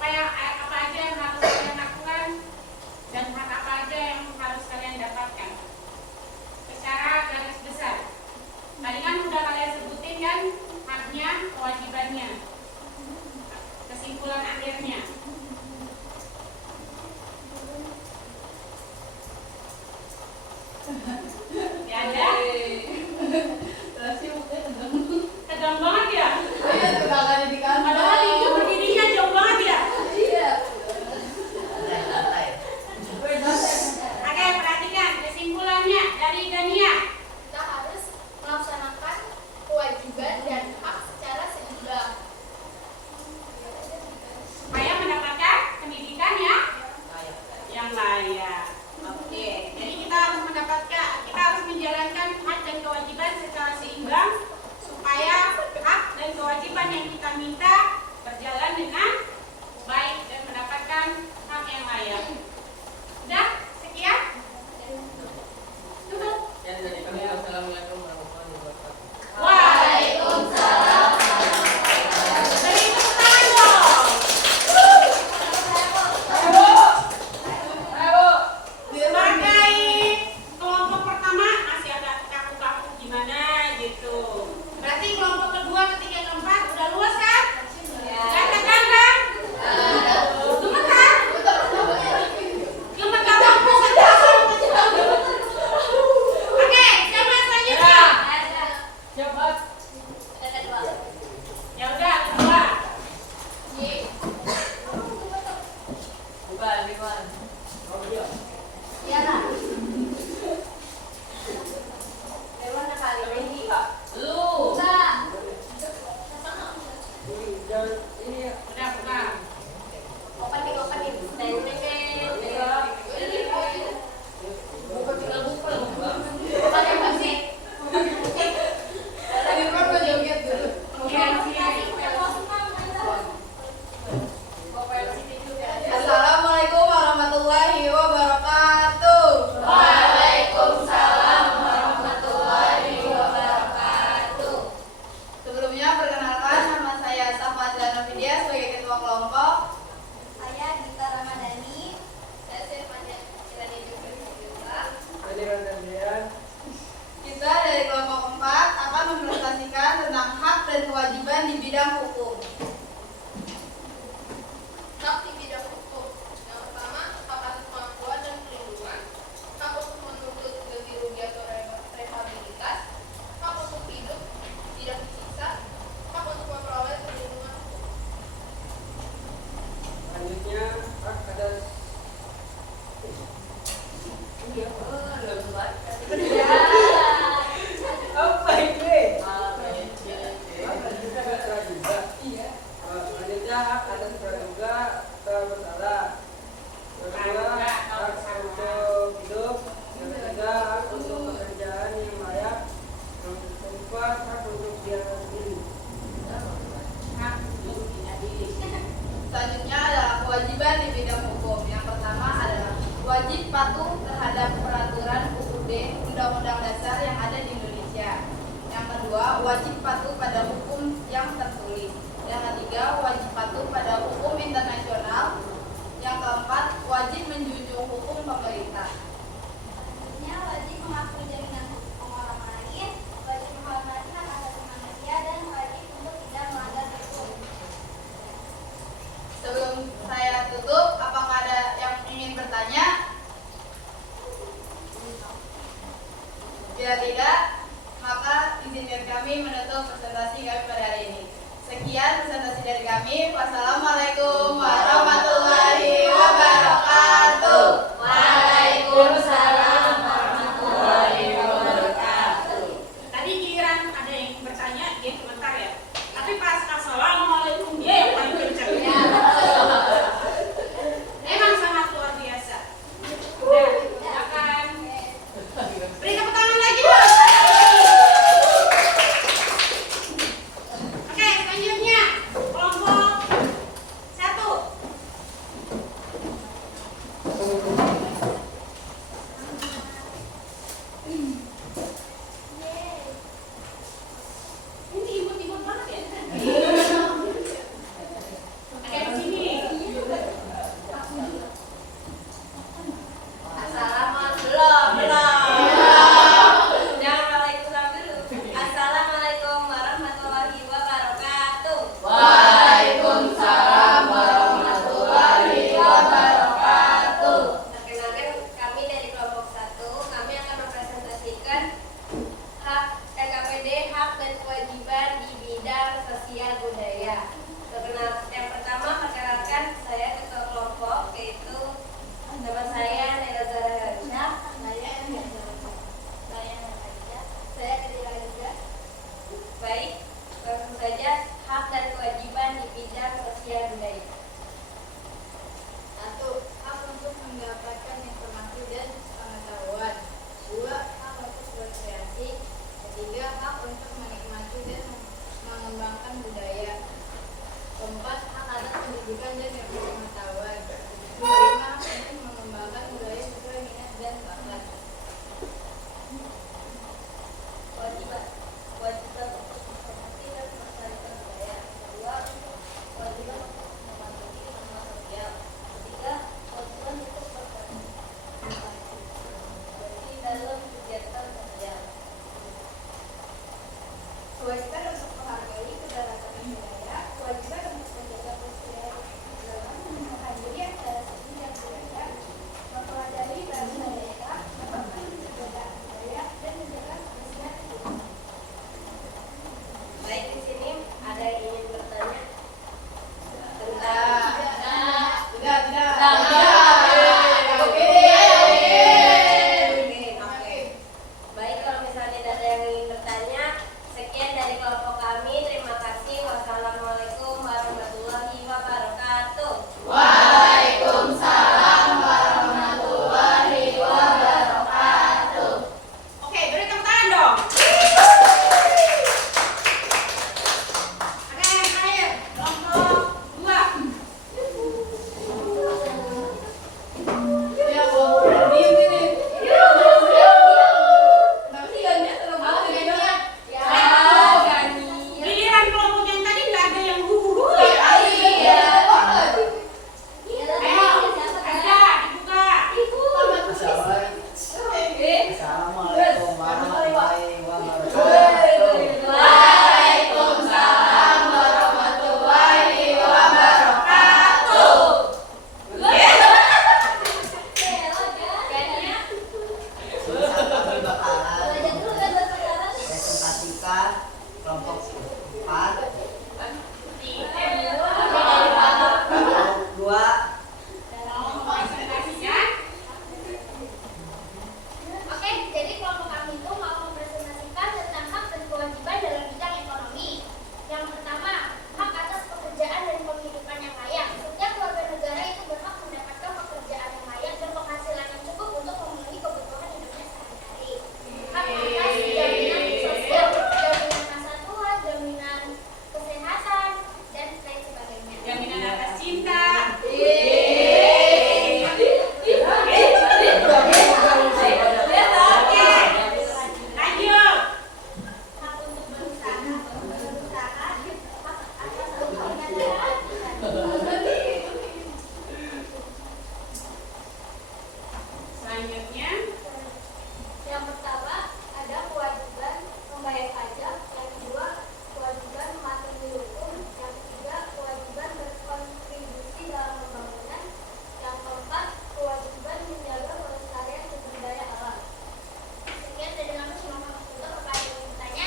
Apa aja yang harus kalian lakukan dan hak apa aja yang harus kalian dapatkan. Secara garis besar. Tadi kan udah kalian sebutin kan haknya, kewajibannya, kesimpulan akhirnya. Ya ada? Tegang banget ya? Padahal itu berdirinya jauh banget ya? Oke, perhatikan kesimpulannya dari Dania. Kita harus melaksanakan kewajiban dan hak secara seimbang. Supaya mendapatkan pendidikan yang layak. Oke, jadi kita harus menjalankan hak dan kewajiban secara seimbang supaya hak dan kewajiban yang kita minta berjalan dengan baik dan mendapatkan hak yang layak. Udah? Sekian? Tutup. Dan dari kami wassalamualaikum warahmatullahi wabarakatuh. Waalaikumsalam. Beri tepuk tangan dong. Sebagai kelompok pertama masih agak kaku-kaku gimana gitu. Berarti kelompok kedua, ketiga, keempat udah luas kan? Gak tegang kan? Gemetar? Gemetar kamu Oke, siapa selanjutnya? Cepat. Ya udah, kedua. Bukan. Oh iya. Iya lah. Lewat kali ini. Lu. Enggak. Ini Udah, buka. Opening. bukan tinggal buka. Opening musik. Assalamualaikum warahmatullahi wabarakatuh. Waalaikumsalam warahmatullahi wabarakatuh. Sebelumnya perkenalkan, nama saya Safa Zanovidia sebagai ketua kelompok. Saya Gita Ramadhani. Saya Stefania Kirani juga. Kita dari kelompok 4 akan mempresentasikan tentang hak dan kewajiban di bidang hukum. Hak di bidang hukum. Yang pertama, hak atas kemampuan dan perlindungan, hak untuk menuntut ganti rugi atau rehabilitas, hak untuk hidup tidak disiksa, hak untuk memperoleh perlindungan hukum. Selanjutnya hak atas apa itu? Selanjutnya hak atas praduga tak bersalah. Yang kedua hak untuk hidup. Yang ketiga hak untuk pekerjaan yang layak. Yang keempat hak untuk diadili. Hak untuk diadili. Selanjutnya adalah kewajiban di bidang hukum. Yang pertama adalah wajib patuh terhadap peraturan UUD Undang-Undang Dasar yang ada di Indonesia. Yang kedua, wajib patuh pada hukum yang tertulis. Yang ketiga, wajib patuh pada hukum internasional. Yang keempat, wajib menjunjung hukum pemerintah. Selanjutnya wajib mematuhi jaminan hukum orang lain, wajib menghormati hak asasi manusia, dan wajib untuk tidak melanggar hukum. Sebelum saya tutup, apakah ada yang ingin bertanya? Bila tidak, maka izinkan kami menutup presentasi kami pada hari ini. Sekian presentasi dari kami. Wassalamualaikum warahmatullahi wabarakatuh. Waalaikumsalam warahmatullahi wabarakatuh. Tadi giliran ada yang bertanya, dia komentar ya. Tapi pas assalamualaikum dia yang paling kencang. Emang sangat luar biasa. Udah, silakan. Beri tepuk tangan lagi dong. Oke, selanjutnya kelompok 1. cinta. Lanjut. Hak untuk berusaha, hak atas kepentingan. Selanjutnya, Yang pertama ada kewajiban membayar pajak, yang kedua kewajiban mematuhi hukum, yang ketiga kewajiban berkontribusi dalam pembangunan, yang keempat kewajiban menjaga pelestarian sumber daya alam. Sekian dari kami, semua untuk apa yang ingin bertanya?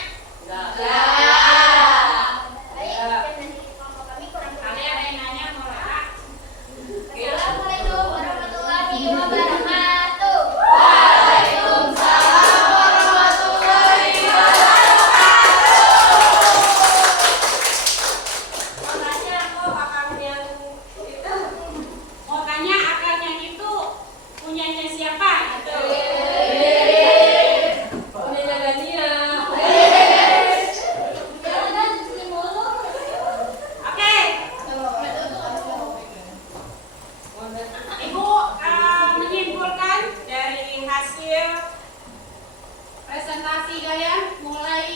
Baik, sekian dari kelompok kami kurang ada yang nanya mau Rara? Assalamualaikum warahmatullahi wabarakatuh. Mau tanya akar yang itu punyanya siapa gitu. Punyanya Dania. Jangan disini mulu. Oke, Ibu menyimpulkan dari hasil presentasi kalian mulai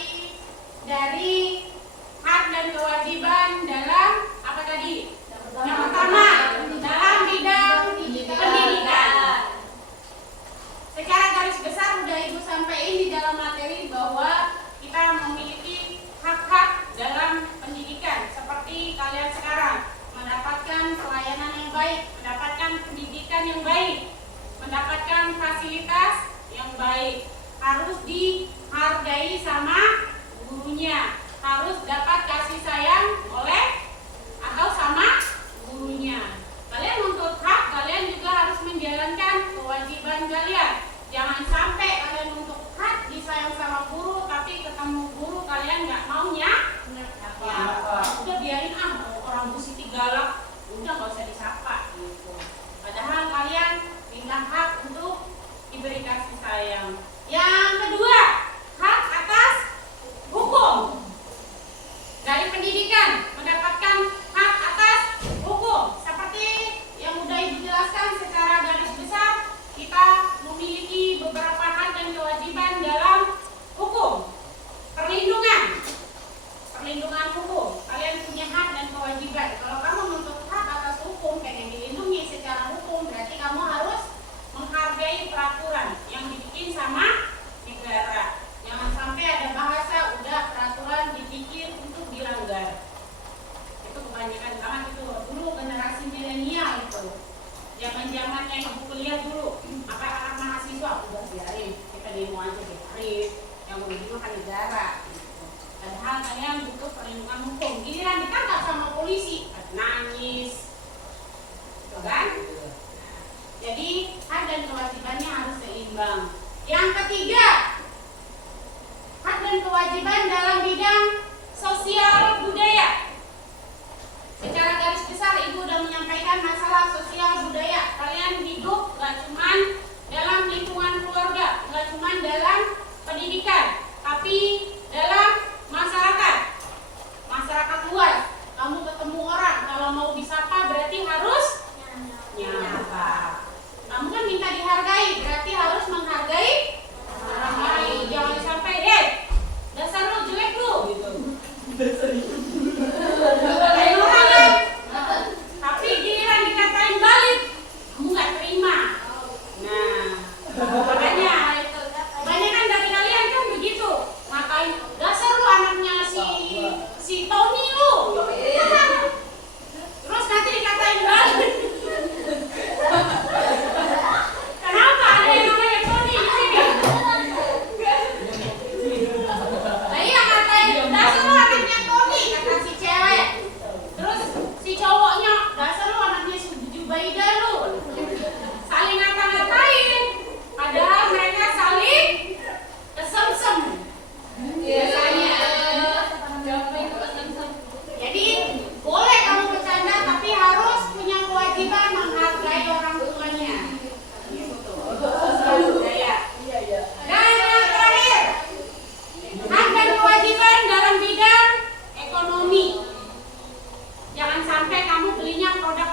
dari hak dan kewajiban dalam apa tadi? Yang pertama, dalam bidang pendidikan. Secara garis besar udah Ibu sampaikan di dalam materi bahwa kita memiliki hak-hak dalam pendidikan seperti kalian sekarang mendapatkan pelayanan yang baik, mendapatkan pendidikan yang baik, mendapatkan fasilitas yang baik, harus dihargai sama gurunya, harus dapat kasih sayang oleh atau sama gurunya. Kalian menuntut hak, kalian juga harus menjalankan kewajiban kalian. Jangan sampai kalian menuntut hak disayang sama guru, tapi ketemu guru kalian nggak maunya. Ya, udah biarin orang Bu Siti galak, udah nggak usah disapa gitu. Padahal kalian minta hak untuk diberi kasih sayang. Yang kedua, hak atas hukum. Dari pendidikan mendapatkan hak atas hukum. Seperti yang udah Ibu jelaskan secara garis besar, kita memiliki beberapa hak dan kewajiban dalam hukum. Perlindungan hukum. Kalian punya hak dan kewajiban. Kalau kamu menuntut hak atas hukum, pengen dilindungi secara hukum, berarti kamu harus menghargai peraturan yang dibikin sama negara. Jangan sampai ada bahasa udah peraturan dipikir untuk dilanggar. Itu kebanyakan banget itu. Dulu generasi milenial itu. Zaman-zamannya Ibu kuliah dulu, apa anak mahasiswa udah biarin, kita demo aja biarin. Yang mau dimakan negara. Gitu. Padahal kalian butuh perlindungan hukum. Giliran ditangkap sama polisi, nangis, gitu kan? Jadi hak dan kewajibannya harus seimbang. Yang ketiga, hak dan kewajiban dalam bidang sosial budaya. Secara garis besar Ibu sudah menyampaikan masalah sosial budaya. Kalian hidup gak cuman dalam lingkungan keluarga, gak cuman dalam pendidikan, tapi dalam masyarakat luas.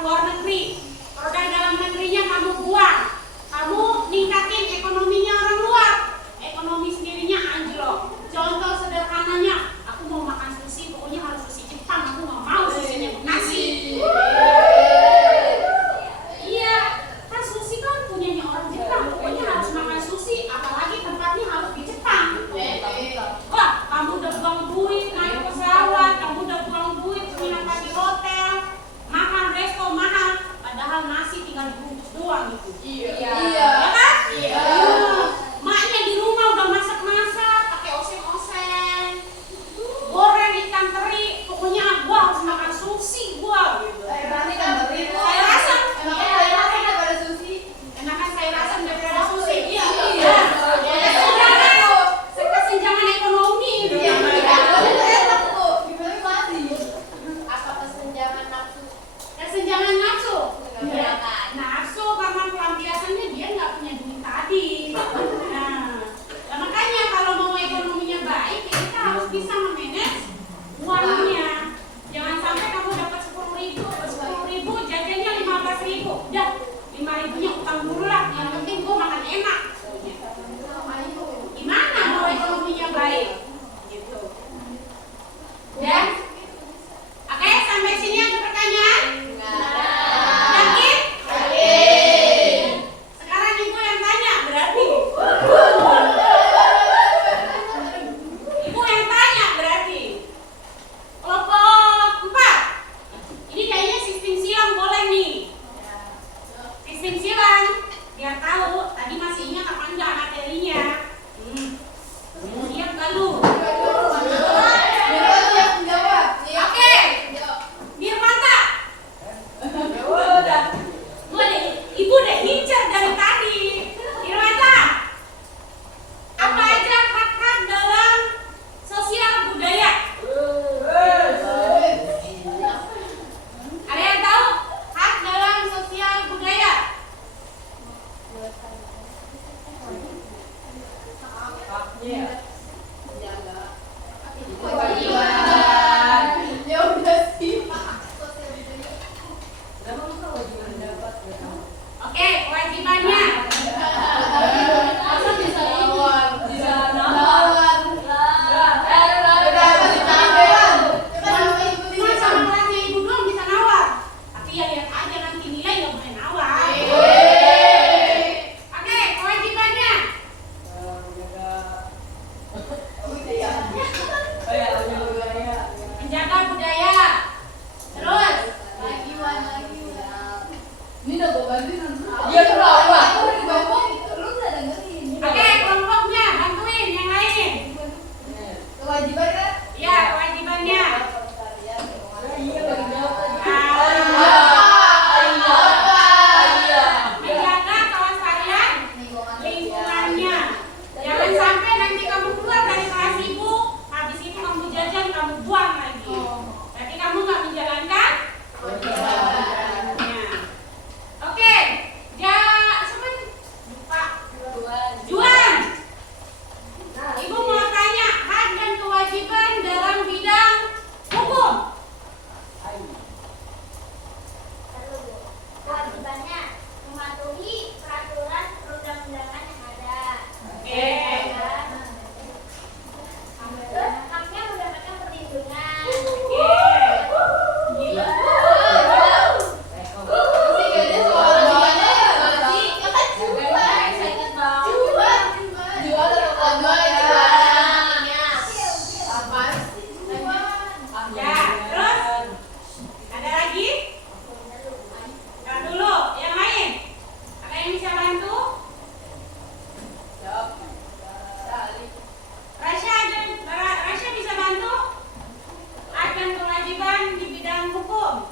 luar negeri. Produk dalam negerinya kamu buang. Kamu ningkatin ekonominya orang luar. Ekonomi sendirinya anjlok. Contoh sederhananya, aku mau makan sushi, pokoknya harus sushi Jepang. Aku nggak mau sushinya nasi. Iya, kan sushi kan punyanya orang Jepang. Pokoknya harus makan sushi, apalagi tempatnya harus di Jepang. Wah, kamu udah buang duit naik pesawat, kamu udah buang duit penginapan di hotel, makan resto mahal, padahal nasi tinggal dibungkus doang gitu. Iya. Ya kan? Iya. Maknya di rumah udah masak-masak, pakai oseng-oseng, goreng ikan teri, pokoknya gua harus makan sushi gua gitu. Sayur asam gitu. Sayur asam. Emangnya sayur asam daripada sushi? Enakan sayur asam daripada sushi. Iya. Kesenjangan ekonomi gitu. Iya. Enak tuh. Gimana masih? Apa kesenjangan nafsu? Kesenjangan nafsu. Iya. Nafsu karena pelampiasannya dia nggak punya duit tadi. Nah, makanya kalau mau ekonominya baik, ya kita harus bisa memanage uangnya. Jangan sampai kamu dapat 10.000, jajannya 15.000. Udah, 5.000-nya utang dulu lah. Yang penting gua makan enak. Gimana mau ekonominya baik? Gitu. Dan, oke, sampai sini ada pertanyaan? Yakin? Sekarang ibu yang tanya, berarti ibu yang tanya berarti kelompok 4. Ini kayaknya sistem silang boleh nih. Sistem silang biar tahu tadi masih ingat apa enggak materinya. Siap gak lu? Oke, Nirmata. Ibu udah hincar dari tadi. Nirmata, apa aja hak-hak dalam sosial budaya? Ada yang tahu hak dalam sosial budaya? Ya udah sih. Oke, kewajibannya. Cuma sama kelasnya ibu doang bisa nawar. Tapi ya lihat aja nanti nilai nggak boleh nawar. Oke, kewajibannya. Menjaga budaya. Terus. Ini udah gue bantuin. Iya kenapa? Lu udah dengerin. Oke, kelompoknya bantuin yang lain. Kewajiban kan? Ya, kewajibannya. Menjaga kelestarian lingkungannya. Jangan sampai nanti kamu keluar dari kelas ibu, habis itu kamu jajan, kamu buang lagi. Berarti kamu nggak menjalankan kewajibannya. Oke, siapa nih? Lupa. Juan. Ibu mau tanya hak dan kewajiban dalam bidang hukum. Kewajibannya mematuhi peraturan perundang-undangan yang ada. Oke. Terus haknya mendapatkan perlindungan. Oke. Gila. Masih gede suaranya. Jual Ya, terus ada lagi? Nah, dulu yang lain. Ada yang bisa bantu? Rasya bisa bantu? Hak dan kewajiban di bidang hukum.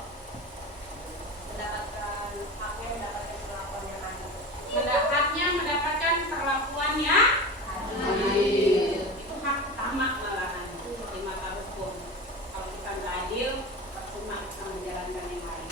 Haknya mendapatkan perlakuan yang adil. Itu hak utama malahan di mata hukum. Kalau kita nggak adil, percuma kita menjalankan yang lain.